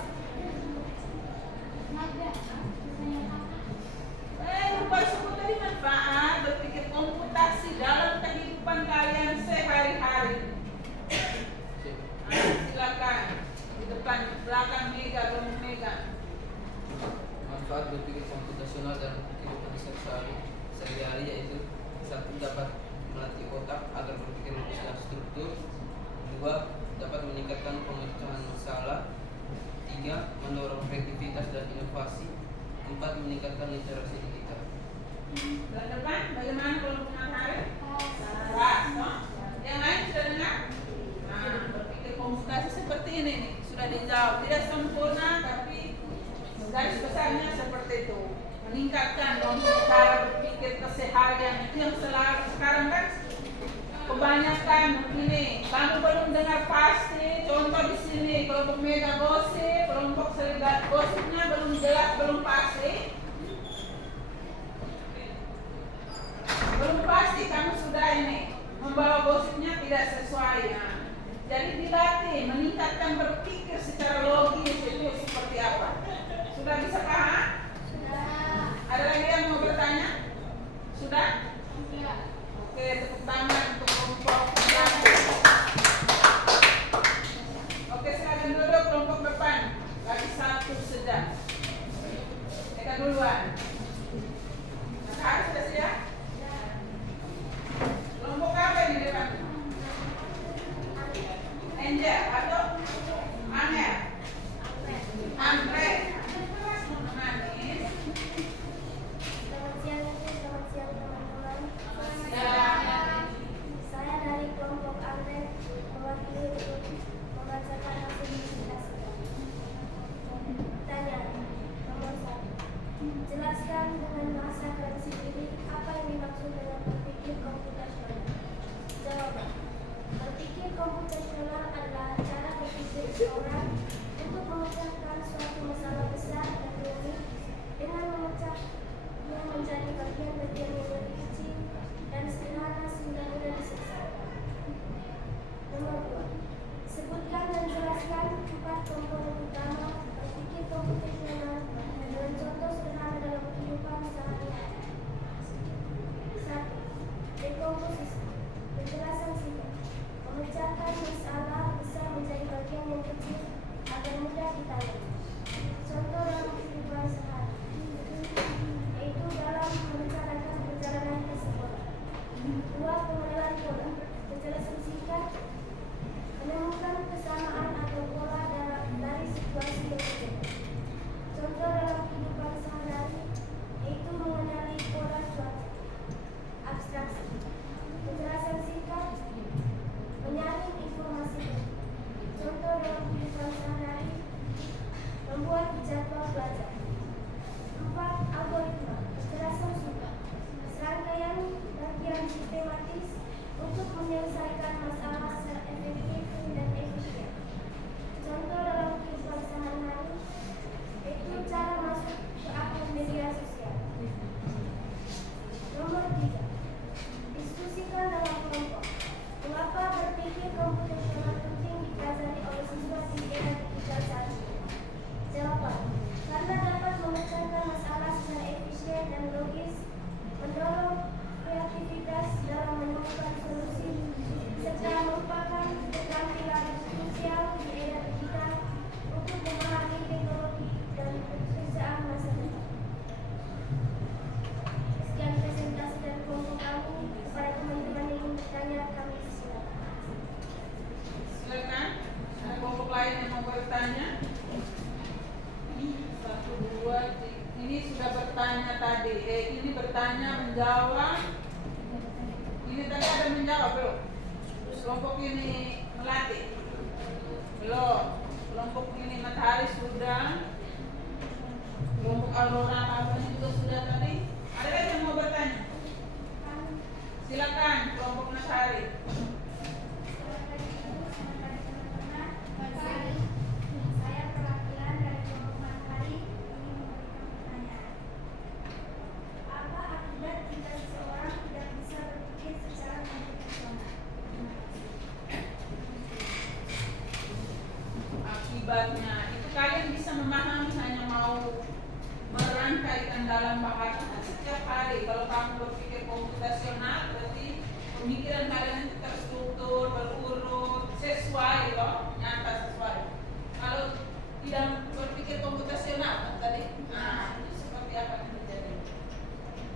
Lupa sebut tadi manfaat berpikir komputasi dalam kehidupan kalian sehari-hari. Nah, silakan di depan, belakang Mega, belum Mega. Manfaat berpikir komputasional dalam kehidupan sehari-hari yaitu 1. Dapat melatih otak agar berpikir logis dan struktur. 2. Dapat meningkatkan pemecahan masalah. 3. Mendorong kreativitas dan inovasi. 4. Meningkatkan literasi digital. Belakang depan, bagaimana kelompok matahari? Pas, no? Yang lain sudah dengar? Nah, berpikir komputasi seperti ini nih, sudah dijawab. Tidak sempurna, tapi garis besarnya seperti itu. Meningkatkan cara berpikir keseharian itu yang sekarang kan kebanyakan ini. Kamu belum dengar pasti. Contoh di sini kelompok mega gosip, kelompok serikat gosipnya belum jelas, belum pasti. Belum pasti kamu sudah ini membawa gosipnya tidak sesuai. Nah, jadi dilatih meningkatkan berpikir secara logis itu seperti apa. Sudah bisa paham? Ada lagi yang mau bertanya? Sudah? Oke, tepuk tangan untuk kelompok belakang. Oke, silakan duduk kelompok depan. Lagi satu saja. Mereka duluan. Matahari sudah siap? Kelompok apa ini di depan? Angel atau Amel? Andre. Manis. Selamat siang, teman-teman. komputasional adalah cara berpikir seseorang untuk memecahkan suatu masalah besar dan rumit dengan memecahnya menjadi bagian-bagian yang lebih kecil dan sederhana sehingga mudah diselesaikan. Nomor 2. Sebutkan dan jelaskan 4 komponen utama berpikir komputasional dengan contoh sederhana dalam kehidupan sehari-hari. 1. Dekomposisi. Penjelasan singkat. Memecahkan masalah besar menjadi bagian yang kecil agar mudah ditangani. Contoh dalam kehidupan sehari, yaitu dalam merencanakan perjalanan ke sekolah. 2. Pengenalan pola. Penjelasan singkat. Menemukan kesamaan atau pola dari situasi yang berbeda. Contoh dalam kehidupan sehari-hari, yaitu mengenali pola cuaca. Abstraksi. Penjelasan singkat. Menyaring informasi. Contoh dalam kehidupan sehari-hari, membuat jadwal belajar. 4. Algoritma. Penjelasan singkat. Serangkaian bagian sistematis untuk menyelesaikan masalah secara efektif dan efisien. Contoh dalam kehidupan sehari-hari, yaitu cara masuk ke akun media sosial. Nomor 3. Diskusikan dalam kelompok. Mengapa berpikir komputasional penting dipelajari oleh siswa di era digital saat ini? Jawaban. Karena dapat memecahkan masalah secara efisien dan logis, mendorong kreativitas dalam menemukan solusi, serta merupakan keterampilan krusial di era digital untuk memahami teknologi dan pekerjaan masa depan. Sekian presentasi dari kelompok kami. Kepada teman-teman yang ingin bertanya, kami silakan. Silakan. Ada kelompok lain yang mau bertanya? 1, 2, 3. Ini sudah bertanya tadi. Ini bertanya menjawab. Ini tadi ada menjawab belum? Kelompok ini melatih belum? Kelompok ini matahari sudah. Kelompok aurora apa juga sudah tadi. Ada lagi yang mau bertanya? Silakan kelompok matahari. Saya perwakilan dari kelompok matahari ingin memberikan pertanyaan. Apa akibat jika seseorang tidak bisa berpikir secara komputasional? Akibatnya itu kalian bisa memahami hanya mau merangkaikan dalam bahasa setiap hari. Kalau kamu berpikir komputasional berarti pemikiran kalian itu terstruktur, berurut, sesuai loh, nyata sesuai. Kalau tidak berpikir komputasional kan tadi, itu seperti apa yang terjadi?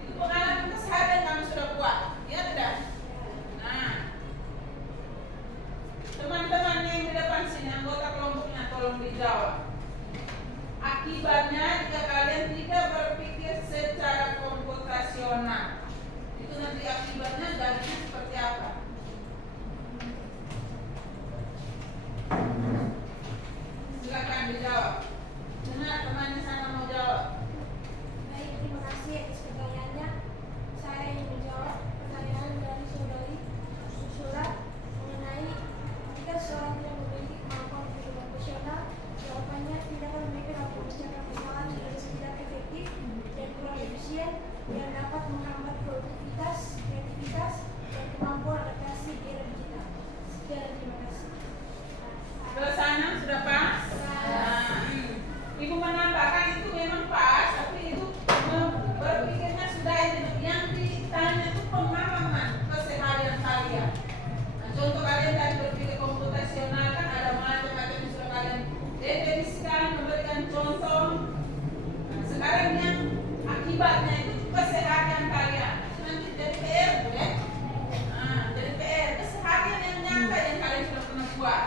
Itu pengalaman keseharian kami sudah buat, ya tidak? Nah, teman-teman yang di depan sini, anggota kelompoknya tolong dijawab. Akibatnya jika kalian tidak berpikir secara komputasional, itu nanti akibatnya jadinya seperti apa? Silakan dijawab. Dengar temannya sana mau jawab. Baik, terima kasih atas pertanyaannya. Saya ingin menjawab pertanyaan dari saudari Susurat mengenai jika seorang tidak memiliki kemampuan berpikir komputasional, jawabannya tidak akan memikir atau memecahkan masalah dengan tidak efektif dan kurang efisien yang dapat menghambat produktivitas, kreativitas, dan kemampuan adaptasi di era digital. Sekian, terima kasih. Ke sana sudah pas? Nah, Ibu menambahkan itu memang pas, tapi itu berpikirnya sudah ini. Yang ditanya itu pemahaman keseharian kalian. Nah, contoh kalian tadi berpikir komputasional kan ada macam-macam yang sudah kalian definisikan, memberikan contoh. Nah, sekarang yang akibatnya itu keseharian kalian. Itu nanti jadi PR, ya? Nah, jadi PR keseharian yang nyata yang kalian sudah pernah buat.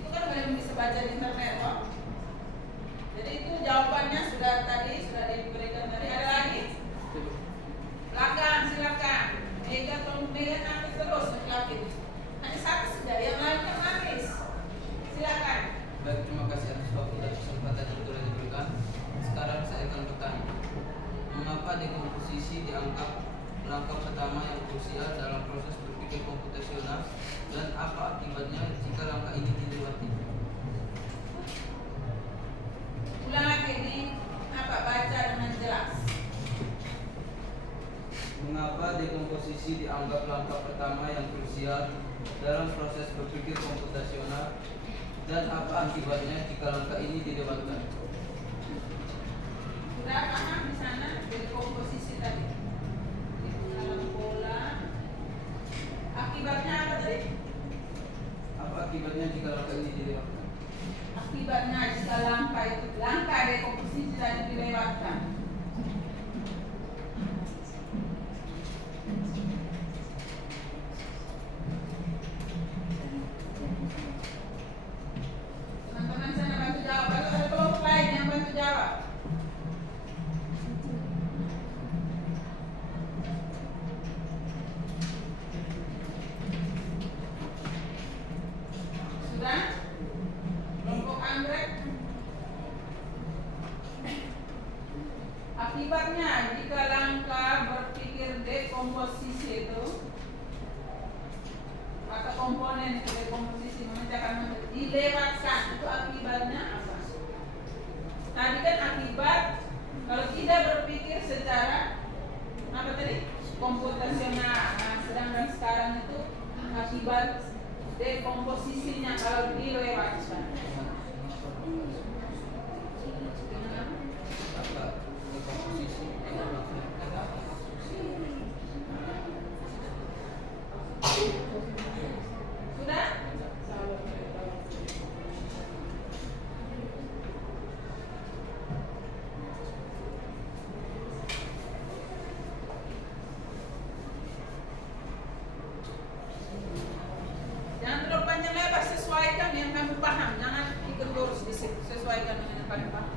Itu kan kalian bisa baca di internet, kok. Jadi itu jawabannya sudah diberikan tadi. Ada lagi? Belakang, silakan. Mega tolong Mega nanti terus laki-laki. Hanya satu sudah, yang lainnya manis. Silakan. Baik, terima kasih atas waktu dan kesempatan yang telah diberikan. Sekarang saya akan bertanya, mengapa dekomposisi dianggap langkah pertama yang krusial dalam proses berpikir komputasional dan apa akibatnya jika jika langkah ini dilewati. Ulang lagi di apa, baca dengan jelas. Mengapa dekomposisi dianggap langkah pertama yang krusial dalam proses berpikir komputasional dan apa akibatnya jika langkah ini dilewatkan? Sudah paham di sana dari komposisi tadi? Di dalam pola. Akibatnya apa tadi? Apa akibatnya jika langkah ini dilewatkan? Akibatnya jika langkah dekomposisi tadi dilewatkan. Teman-teman sana bantu jawab. Atau ada kelompok lain yang bantu jawab? Sudah? Kelompok anggrek? Akibatnya jika langkah berpikir dekomposisi itu atau komponen itu dekomposisi memecahkan materi dilewatkan, itu akibatnya apa? Tadi kan akibat kalau tidak berpikir secara apa tadi? Komputasional. Nah, sedangkan sekarang itu akibat dekomposisinya kalau dilewatkan. Apa dekomposisi? Sudah? Jangan terlalu panjang lebar, sesuaikan yang kamu paham. Jangan ikut lurus di situ, sesuaikan dengan yang kamu paham.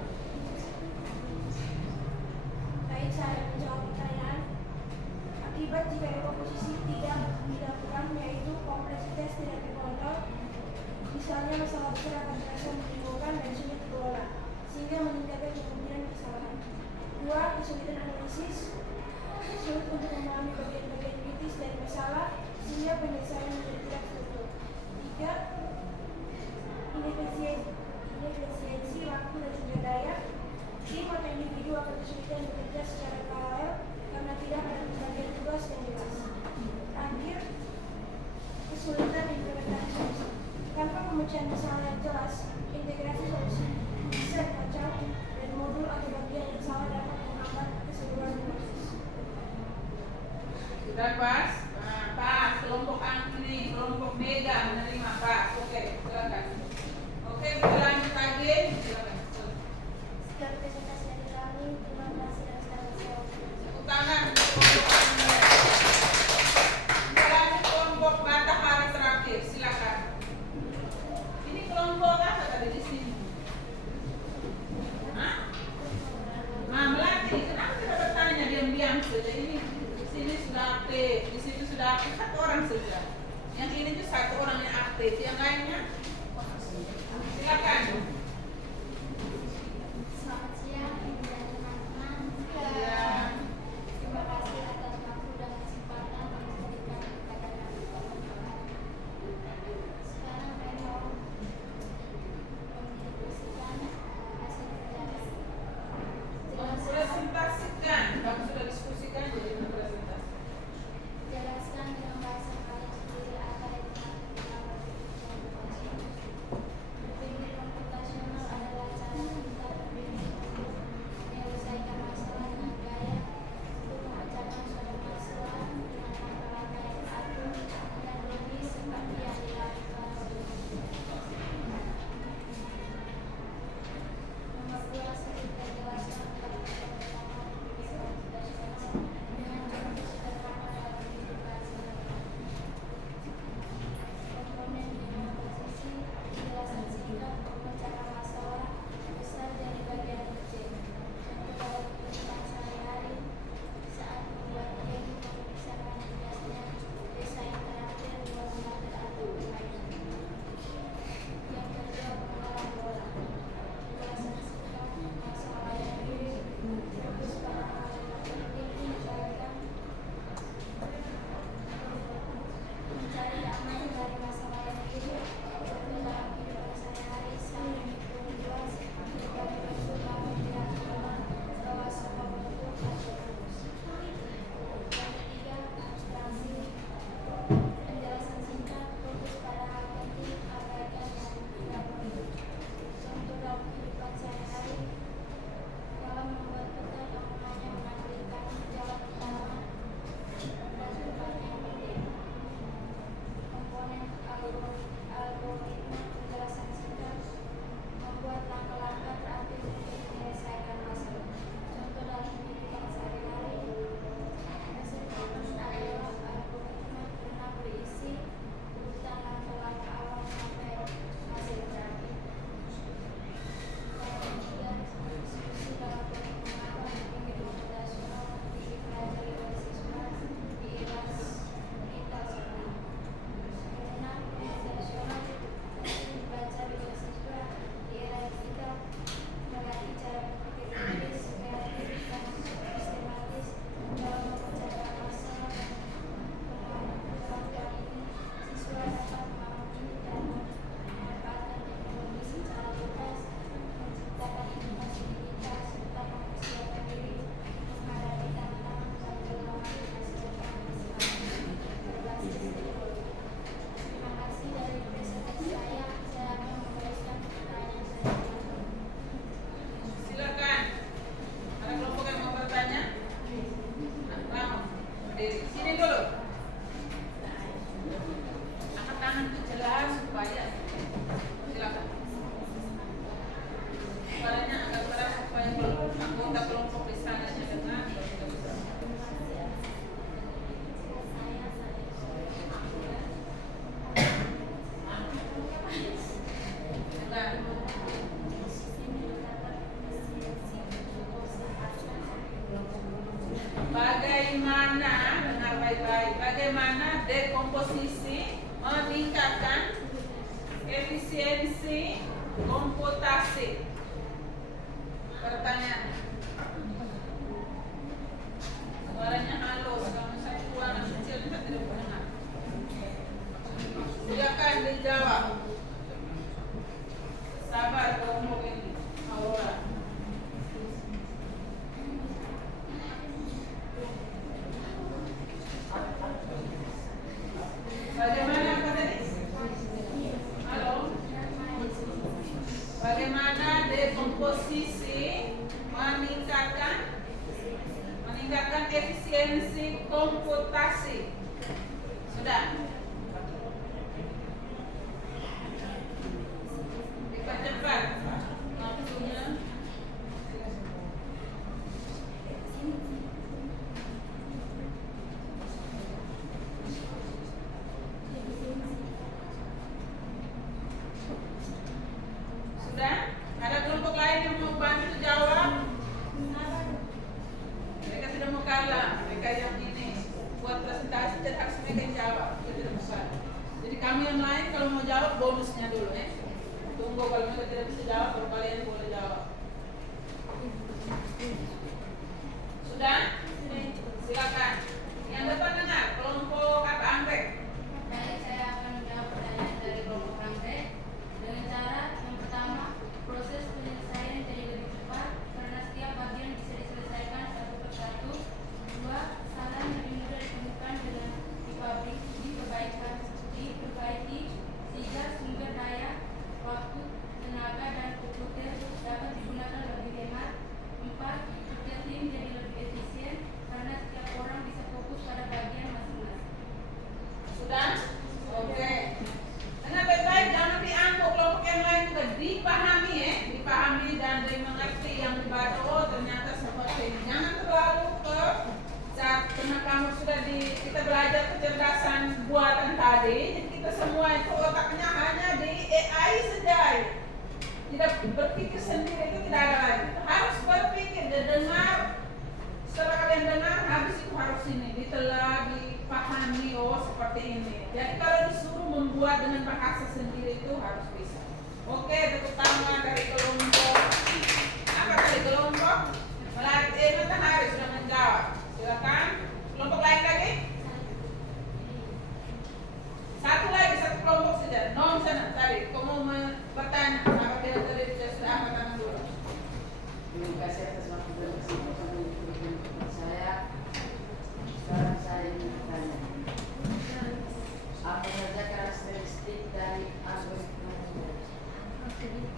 Baik, saya menjawab pertanyaan. Akibat jika dekomposisi tidak dilakukan, yaitu kompleksitas tidak terkontrol, misalnya masalah besar akan terasa membingungkan dan sulit dikelola, sehingga meningkatkan kemungkinan kesalahan. 2. Kesulitan analisis, sulit untuk memahami bagian-bagian kritis dari masalah, sehingga penyelesaian menjadi tidak struktur. 3. Inefisiensi waktu dan sumber daya, tim atau individu akan kesulitan bekerja secara paralel karena tidak ada pembagian tugas yang jelas. Terakhir, kesulitan implementasi solusi. Tanpa pemecahan masalah yang jelas, integrasi solusi bisa kacau dan modul atau bagian yang salah dapat menghambat keseluruhan proses. Sudah pas? Nah, pas. Kelompok ini, kelompok mega menerima pas. Oke, silakan. Oke, kita lanjut lagi. Silakan. Sekian presentasi dari kami. Terima kasih dan selamat siang. Tepuk tangan untuk kelompok Anda. Kita lanjut kelompok matahari terakhir. Silakan. Ini kelompok apa tadi di sini? Hah? Nah, melatih. Kenapa kita bertanya diam-diam saja? Ini di sini sudah aktif, di situ sudah aktif satu orang saja. Yang ini tuh satu orang yang aktif, yang lainnya silakan. Selamat siang, ibu dan teman-teman. Ya. Terima kasih atas waktu dan kesempatan yang diberikan kepada kami. Sekarang saya mau mendiskusikan hasil Presentasikan. Kamu sudah diskusikan jadi presentasi. jelaskan dengan bahasa kalian sendiri apa yang berpikir komputasi meningkatkan efisiensi komputasi. Pertanyaan. Suaranya halus, kamu saya suara kecil kita tidak mendengar. Silakan dijawab. Sabar kelompok ini, Aurora. Bagaimana apa tadi? Halo? Bagaimana dekomposisi meningkatkan efisiensi komputasi? Sudah? Cepat-cepat. Waktunya. Sudah? Ada kelompok lain yang mau bantu jawab? Mereka tidak mau kalah. Mereka yang ini buat presentasi jadi harus mereka yang jawab. Kita tidak mau kalah. Jadi kamu yang lain kalau mau jawab bonusnya dulu ya. Tunggu kalau mereka tidak bisa jawab baru kalian boleh jawab. Sudah? Silakan. Yang depan dengar kelompok apa anggrek? Baik, saya akan menjawab pertanyaan dari kelompok anggrek dengan cara yang pertama, proses penyelesaian jadi lebih cepat karena setiap bagian bisa diselesaikan satu persatu. Dua, kesalahan lebih mudah ditemukan dengan diperbaiki. Tiga, sumber daya, waktu, tenaga dan komputer dapat digunakan lebih hemat. Empat, kerja tim jadi lebih efisien karena setiap orang bisa fokus pada bagian masing-masing. Sudah? Oke. Dengar baik-baik, jangan dianggap kelompok yang lain juga dipahami ya, dipahami dan dimengerti yang dibaca. Oh ternyata seperti ini. Jangan terlalu ke saat karena kamu sudah kita belajar kecerdasan buatan tadi, jadi kita semua itu otaknya hanya di AI saja. Tidak berpikir sendiri itu tidak ada lagi. Kita harus berpikir dan dengar. Setelah kalian dengar, habis itu harus ini ditelah, dipahami. Oh seperti ini. Jadi kalau disuruh membuat dengan bahasa sendiri itu harus bisa. Oke, terutama dari kelompok apa tadi kelompok matahari sudah menjawab. Silakan. Kelompok lain lagi? Satu lagi, satu kelompok saja. Nom sana tadi. Kamu mau bertanya apa dia tadi sudah angkat tangan dulu. Terima kasih atas waktu dan kesempatan untuk saya. Sekarang saya ingin bertanya, apa saja karakteristik dari algoritma yang benar?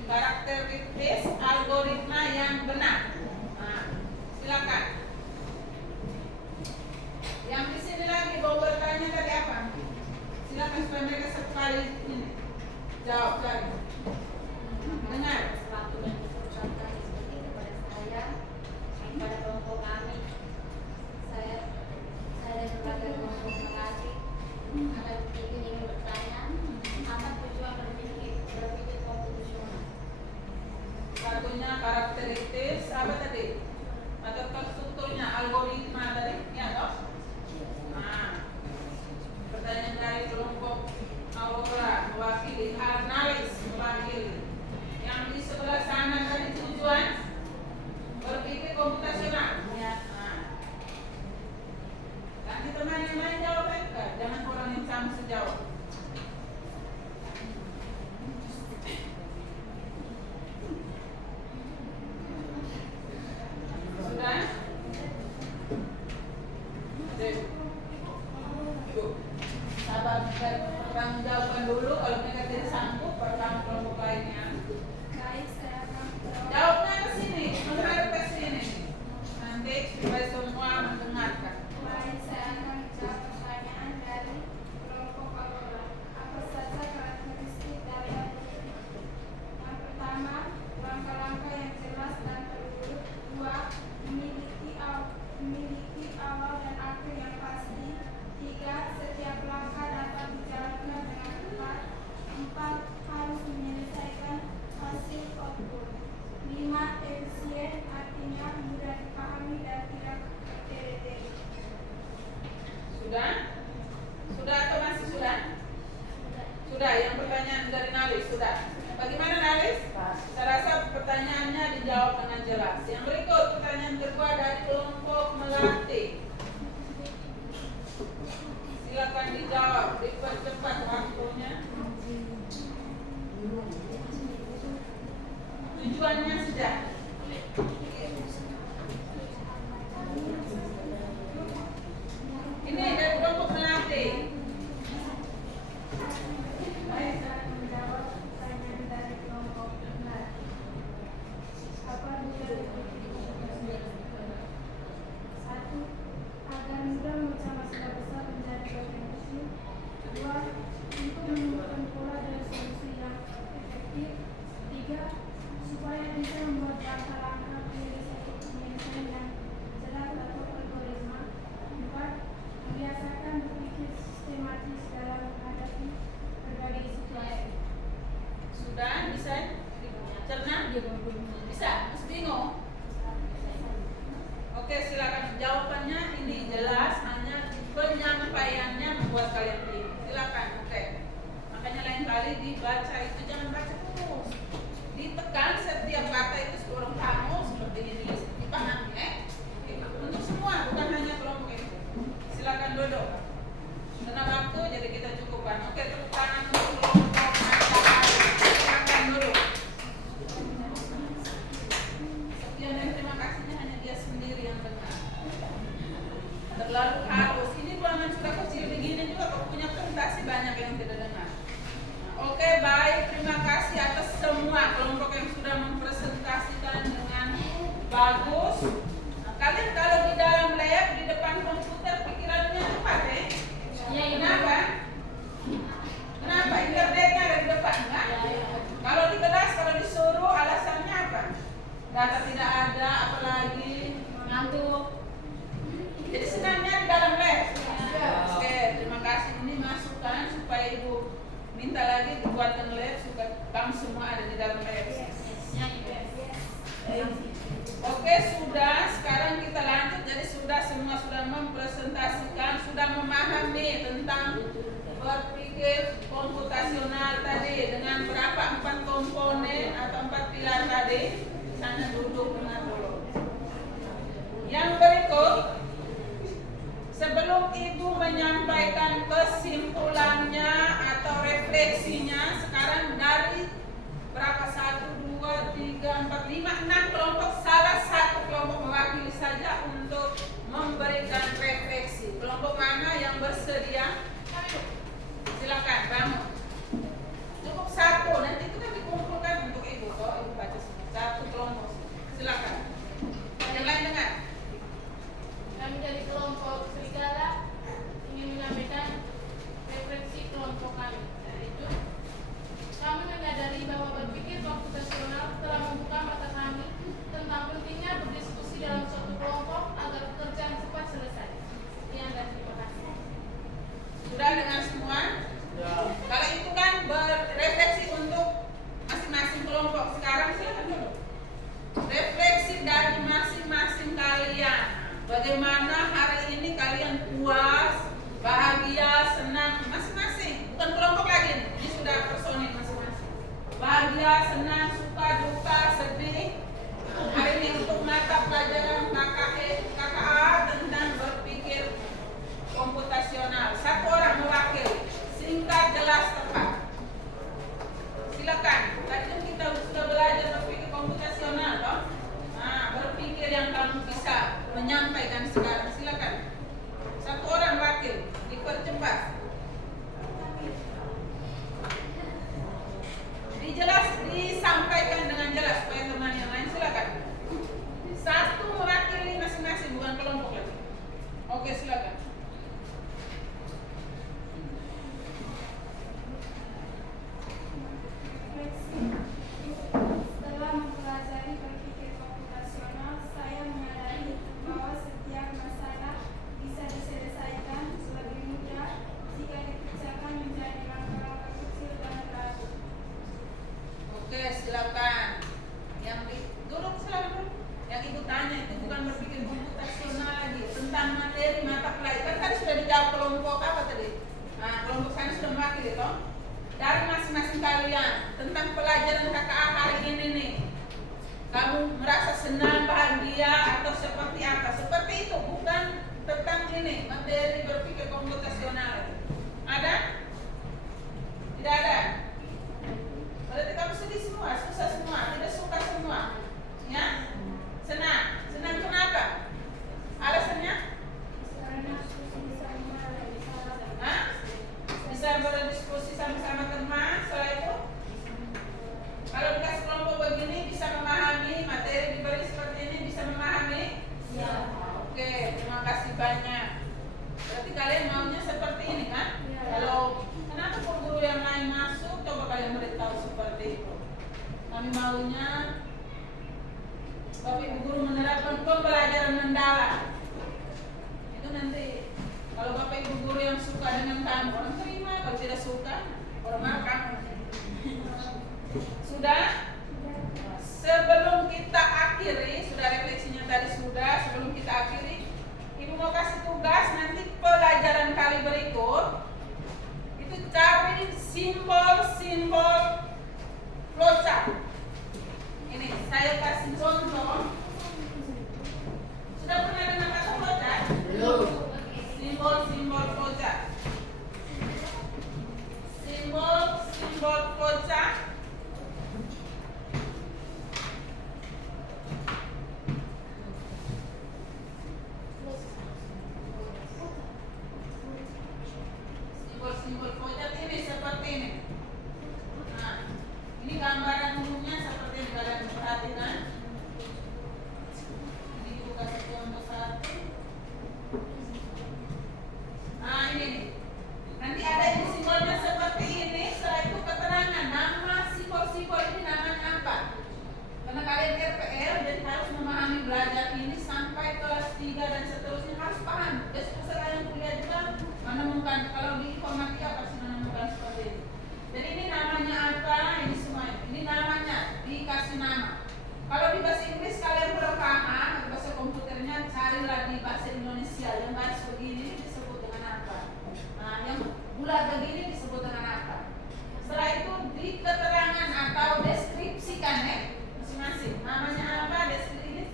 Karakteristik algoritma yang benar. Nah, silakan. Yang di sini lagi mau bertanya tadi apa? Silakan supaya mereka sekali ini jawab lagi. Dengar. Waktu yang diucapkan seperti kepada saya, kepada kelompok kami, saya dan berbagai kelompok mengaji akan ingin bertanya, apa tujuan berpikir komputasional? Satunya karakteristik apa tadi? Atau strukturnya algoritma tadi? Ya toh? Nah, pertanyaan dari kelompok Aurora mewakili analis mewakili. Yang di sebelah sana tadi tujuan berpikir komputasional. Ya. Nah. Nanti teman yang lain jawab enggak? Jangan orang yang sama sejawab. Sudah? Sabar, pertanggung jawaban dulu. Kalau mereka tidak sanggup, pertama kelompok lainnya. Baik, saya akan menjawab. Jawabnya ke sini, menghadap ke sini. Nanti supaya semua mendengarkan. Baik, saya akan menjawab pertanyaan dari kelompok Aurora. Apa saja karakteristik dari algoritma? Yang pertama, langkah-langkah yang jelas dan terurut. Dua, memiliki awal dan akhir yang pasti. Tiga, setiap langkah dapat dijalankan dengan tepat. Empat, harus Sudah, yang pertanyaan dari Nalis sudah. Bagaimana Nalis? Pas. Saya rasa pertanyaannya dijawab dengan jelas. Yang berikut pertanyaan kedua dari kelompok melatih. Silakan dijawab, dipercepat waktunya. Tujuannya sudah. Ini dari kelompok melatih. Saya akan menjawab pertanyaan dari kelompok benar. Apa tujuan satu, agar mudah memecah masalah besar menjadi bagian kecil. Dua, untuk menemukan pola dan solusi yang efektif. Tiga, supaya bisa membuat langkah-langkah penyelesaian yang jelas atau algoritma. Empat, membiasakan berpikir sistematis dalam menghadapi berbagai situasi. Sudah bisa dicerna? Bisa? Masih bingung? Oke, silakan. Jawabannya ini jelas, hanya penyampaiannya membuat kalian bingung. Silakan. Oke. Makanya lain kali dibaca itu jangan baca terus. Ditekan setiap kata itu seorang kamu seperti ini dipahami, Untuk semua, bukan hanya kelompok itu. Silakan duduk. Karena waktu jadi kita cukupkan. Oke, tepuk tangan untuk kelompok matahari. Silakan duduk. Sekian dan terima kasihnya hanya dia sendiri yang dengar. Terlalu halus. Ini ruangan sudah kecil begini juga kok punya presentasi banyak yang tidak dengar. Oke, baik. Terima kasih atas semua kelompok yang sudah mempresentasikan dengan bagus. Nah, kalian kalau di dalam lab di depan komputer pikirannya cepat, Ya, Kenapa? Kenapa? Internetnya ada di depan, kan? Kalau di kelas, kalau disuruh alasannya apa? Data tidak ada, apalagi ngantuk. jadi senangnya di dalam lab. Oke, terima kasih. Ini masukan supaya ibu minta lagi dibuatkan lab supaya kamu semua ada di dalam lab. Oke, sudah. Sekarang kita lanjut. Jadi sudah semua sudah mempresentasikan, sudah memahami tentang berpikir komputasional tadi dengan berapa 4 komponen atau 4 pilar tadi. Sana duduk dengar dulu. Yang berikut, sebelum ibu menyampaikan kesimpulannya atau refleksinya, sekarang dari berapa? 1, 2, 3, 4, 5, 6 kelompok, salah satu kelompok mewakili saja untuk memberikan refleksi. Kelompok mana yang bersedia? Silakan, bangun. Cukup 1, nanti itu kan dikumpulkan untuk ibu. Kalau ibu baca semua, 1 kelompok. Silakan. Yang lain dengar. Kami dari kelompok serigala ingin menyampaikan refleksi kelompok kami. Yaitu, kami menyadari bahwa berpikir komputasional telah membuka mata kami tentang pentingnya berdiskusi dalam suatu kelompok agar pekerjaan cepat selesai. Sekian dan terima kasih. Sudah dengar semua? Kalau itu kan berefleksi untuk masing-masing kelompok. Sekarang silakan dulu. Refleksi dari masing-masing kalian. Bagaimana hari ini kalian puas, bahagia, senang masing-masing. Bukan kelompok lagi. Ini sudah personil masing-masing. Bahagia, senang, suka, duka, sedih. Hari ini untuk mata pelajaran KKA tentang berpikir komputasional. 1 orang mewakili. Singkat, jelas, tepat. Silakan. Tadi kan kita sudah belajar berpikir komputasional, toh? Nah, berpikir yang kamu bisa menyampaikan sekarang. Silakan. 1 orang wakil, dipercepat. Dijelas, disampaikan dengan jelas supaya teman yang lain. Silakan. 1 mewakili masing-masing, bukan kelompok lagi. Oke, silakan. Setelah mempelajari berpikir komputasional, saya menyadari bahwa setiap masalah bisa diselesaikan lebih mudah jika dikerjakan menjadi langkah-langkah kecil dan teratur. Oke, silakan. Yang duduk silakan. Yang ibu tanya itu bukan berpikir komputasional lagi, tentang materi mata pelajaran. Kan tadi sudah dijawab kelompok apa tadi? Nah, kelompok sana sudah mewakili, toh? dari masing-masing kalian tentang pelajaran KKA hari ini nih. Kamu merasa senang, bahagia, atau seperti apa? Seperti itu, bukan tentang ini, materi berpikir komputasional. Ada? Tidak ada? Berarti kamu sedih semua, susah semua, tidak suka semua. Ya? Senang. Senang kenapa? Alasannya? Hah? Bisa berdiskusi sama-sama teman. Setelah itu, kalau dikasih kelompok begini bisa memahami materi diberi seperti ini, bisa memahami? Ya. Oke, terima kasih banyak. Berarti kalian maunya seperti ini kan? Ya. Kalau kenapa guru yang lain masuk, coba kalian beritahu seperti itu. Kami maunya Bapak Ibu guru menerapkan pembelajaran mendalam. Itu nanti kalau Bapak Ibu guru yang suka dengan kamu, orang terima. Kalau tidak suka, orang marah kamu. Sudah? Sebelum kita akhiri, sudah refleksinya tadi sudah. Sebelum kita akhiri, Ibu mau kasih tugas nanti pelajaran kali berikut. Itu cari simbol-simbol flowchart. Ini saya kasih contoh. Sudah pernah dengar kata flowchart? Belum. Simbol-simbol flowchart. Simbol-simbol flowchart. Simbol-simbol flowchart ini seperti ini. Nah, ini gambaran umumnya seperti yang kalian perhatikan. Ini Ibu kasih contoh satu. Nah ini nih. Nanti ada ini simbolnya seperti ini. Setelah itu keterangan nama simbol-simbol ini namanya apa. Karena kalian RPL jadi harus memahami belajar ini sampai kelas 3 dan seterusnya harus paham. Besok kalian kuliah juga menemukan, kalau di informatika pasti menemukan seperti ini. Jadi ini namanya apa? Ini semua. Ini namanya dikasih nama. Kalau di bahasa Inggris kalian belum paham, bahasa komputernya carilah di bahasa Indonesia. Yang garis begini disebut dengan apa? Nah, yang bulat begini disebut dengan apa? Setelah itu di keterangan atau deskripsikan ya masing-masing. Namanya apa? Deskripsi.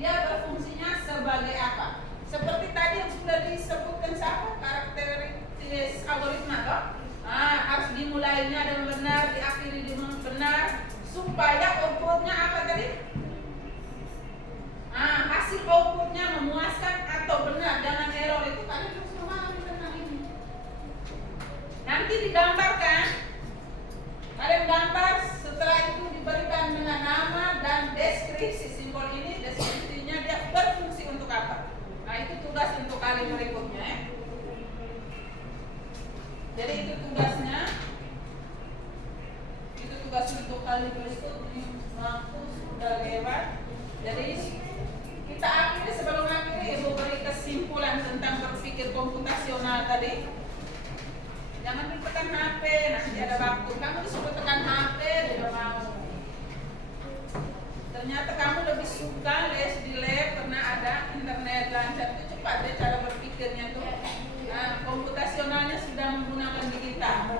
Dia berfungsinya sebagai apa? Seperti tadi yang sudah disebutkan siapa? Karakteristik algoritma toh? Nah, harus dimulainya dengan benar, diakhiri dengan benar, supaya outputnya apa tadi? Nah, hasil outputnya memuaskan atau benar, jangan error. Itu kalian harus memahami tentang ini. Nanti digambarkan, kalian gambar, setelah itu diberikan dengan nama dan deskripsi simbol ini. Deskripsinya dia berfungsi untuk apa? Nah, itu tugas untuk kali berikutnya ya. Jadi itu tugasnya. Itu tugas untuk kali berikut. Ini waktu sudah lewat. Jadi kita akhiri, sebelum akhiri Ibu beri kesimpulan tentang berpikir komputasional tadi. Jangan ditekan HP, nanti ada waktu. Kamu disuruh tekan HP, tidak mau. Ternyata kamu lebih suka les di lab karena ada internet lancar, itu cepat deh cara berpikirnya tuh. Nah, komputasionalnya sudah menggunakan digital.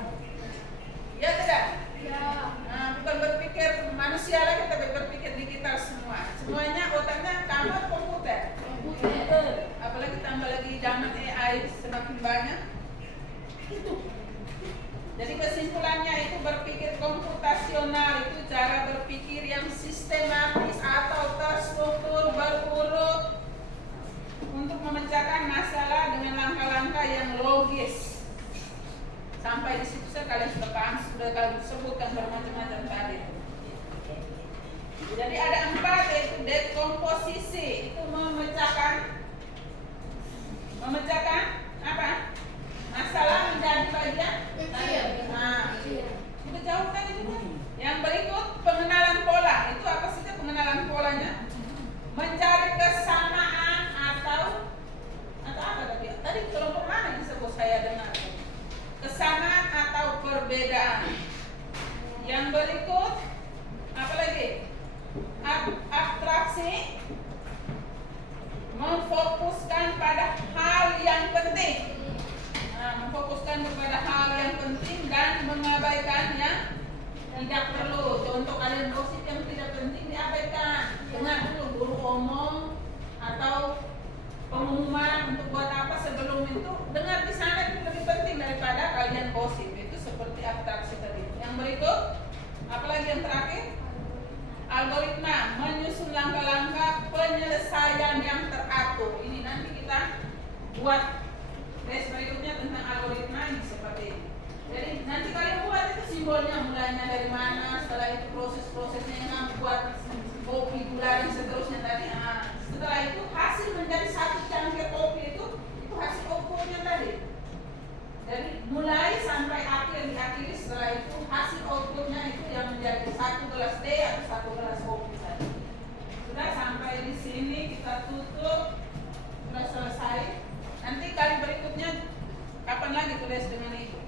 Ya tidak? Ya. Nah, bukan berpikir manusia lagi, tapi berpikir digital semua. Semuanya otaknya kamu komputer. Komputer. Apalagi tambah lagi zaman AI semakin banyak. Itu. Jadi kesimpulannya itu berpikir komputasional itu cara berpikir yang sistematis atau terstruktur berurut untuk memecahkan masalah dengan langkah-langkah yang logis. Sampai di situ kalian sudah paham, sudah kalian sebutkan bermacam-macam tadi. Jadi ada 4, yaitu dekomposisi, itu memecahkan apa? Masalah menjadi bagian kecil. Nah, sudah jauh tadi juga. Yang berikut pengenalan pola. Itu apa sih pengenalan polanya? Mencari kesamaan atau apa tadi? Tadi kelompok mana yang disebut saya dengar? Kesamaan atau perbedaan. Yang berikut apa lagi? Abstraksi, memfokuskan pada hal yang penting. Nah, memfokuskan kepada hal yang penting dan Tidak perlu. Contoh kalian gosip yang tidak penting diabaikan. Dengar dulu guru omong atau pengumuman untuk buat apa sebelum itu. Dengar di sana itu lebih penting daripada kalian gosip. Itu seperti abstraksi tadi. Yang berikut, apalagi yang terakhir? Algoritma, menyusun langkah-langkah penyelesaian yang teratur. Ini nanti kita buat tes berikutnya tentang algoritma ini seperti ini. Jadi nanti kalian buat itu simbolnya mulainya dari mana, setelah itu proses-prosesnya yang buat kopi gula dan seterusnya tadi. Nah, setelah itu hasil menjadi satu cangkir kopi itu hasil ukurnya tadi. Jadi mulai sampai akhir diakhiri, setelah itu hasil outputnya itu yang menjadi 1 gelas teh atau 1 gelas kopi tadi. Sudah sampai di sini kita tutup, sudah selesai. Nanti kali berikutnya kapan lagi tulis dengan itu?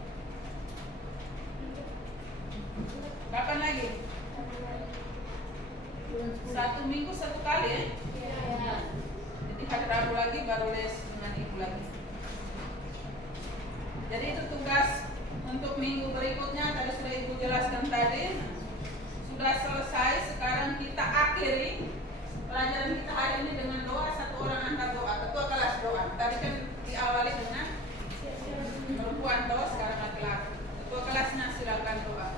Kapan lagi? 1 minggu 1 kali ya? Jadi hari Rabu lagi baru les dengan ibu lagi. Jadi itu tugas untuk minggu berikutnya. Tadi sudah ibu jelaskan tadi. Sudah selesai. Sekarang kita akhiri pelajaran kita hari ini dengan doa. Satu orang angkat doa. Ketua kelas doa. Tadi kan diawali dengan perempuan doa, sekarang laki-laki. Ketua kelasnya silakan doa.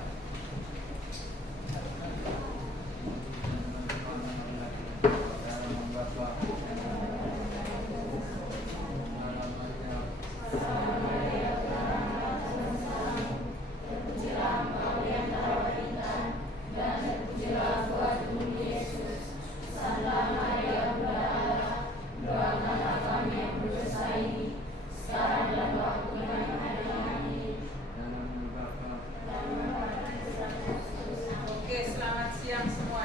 Oke, selamat siang semua.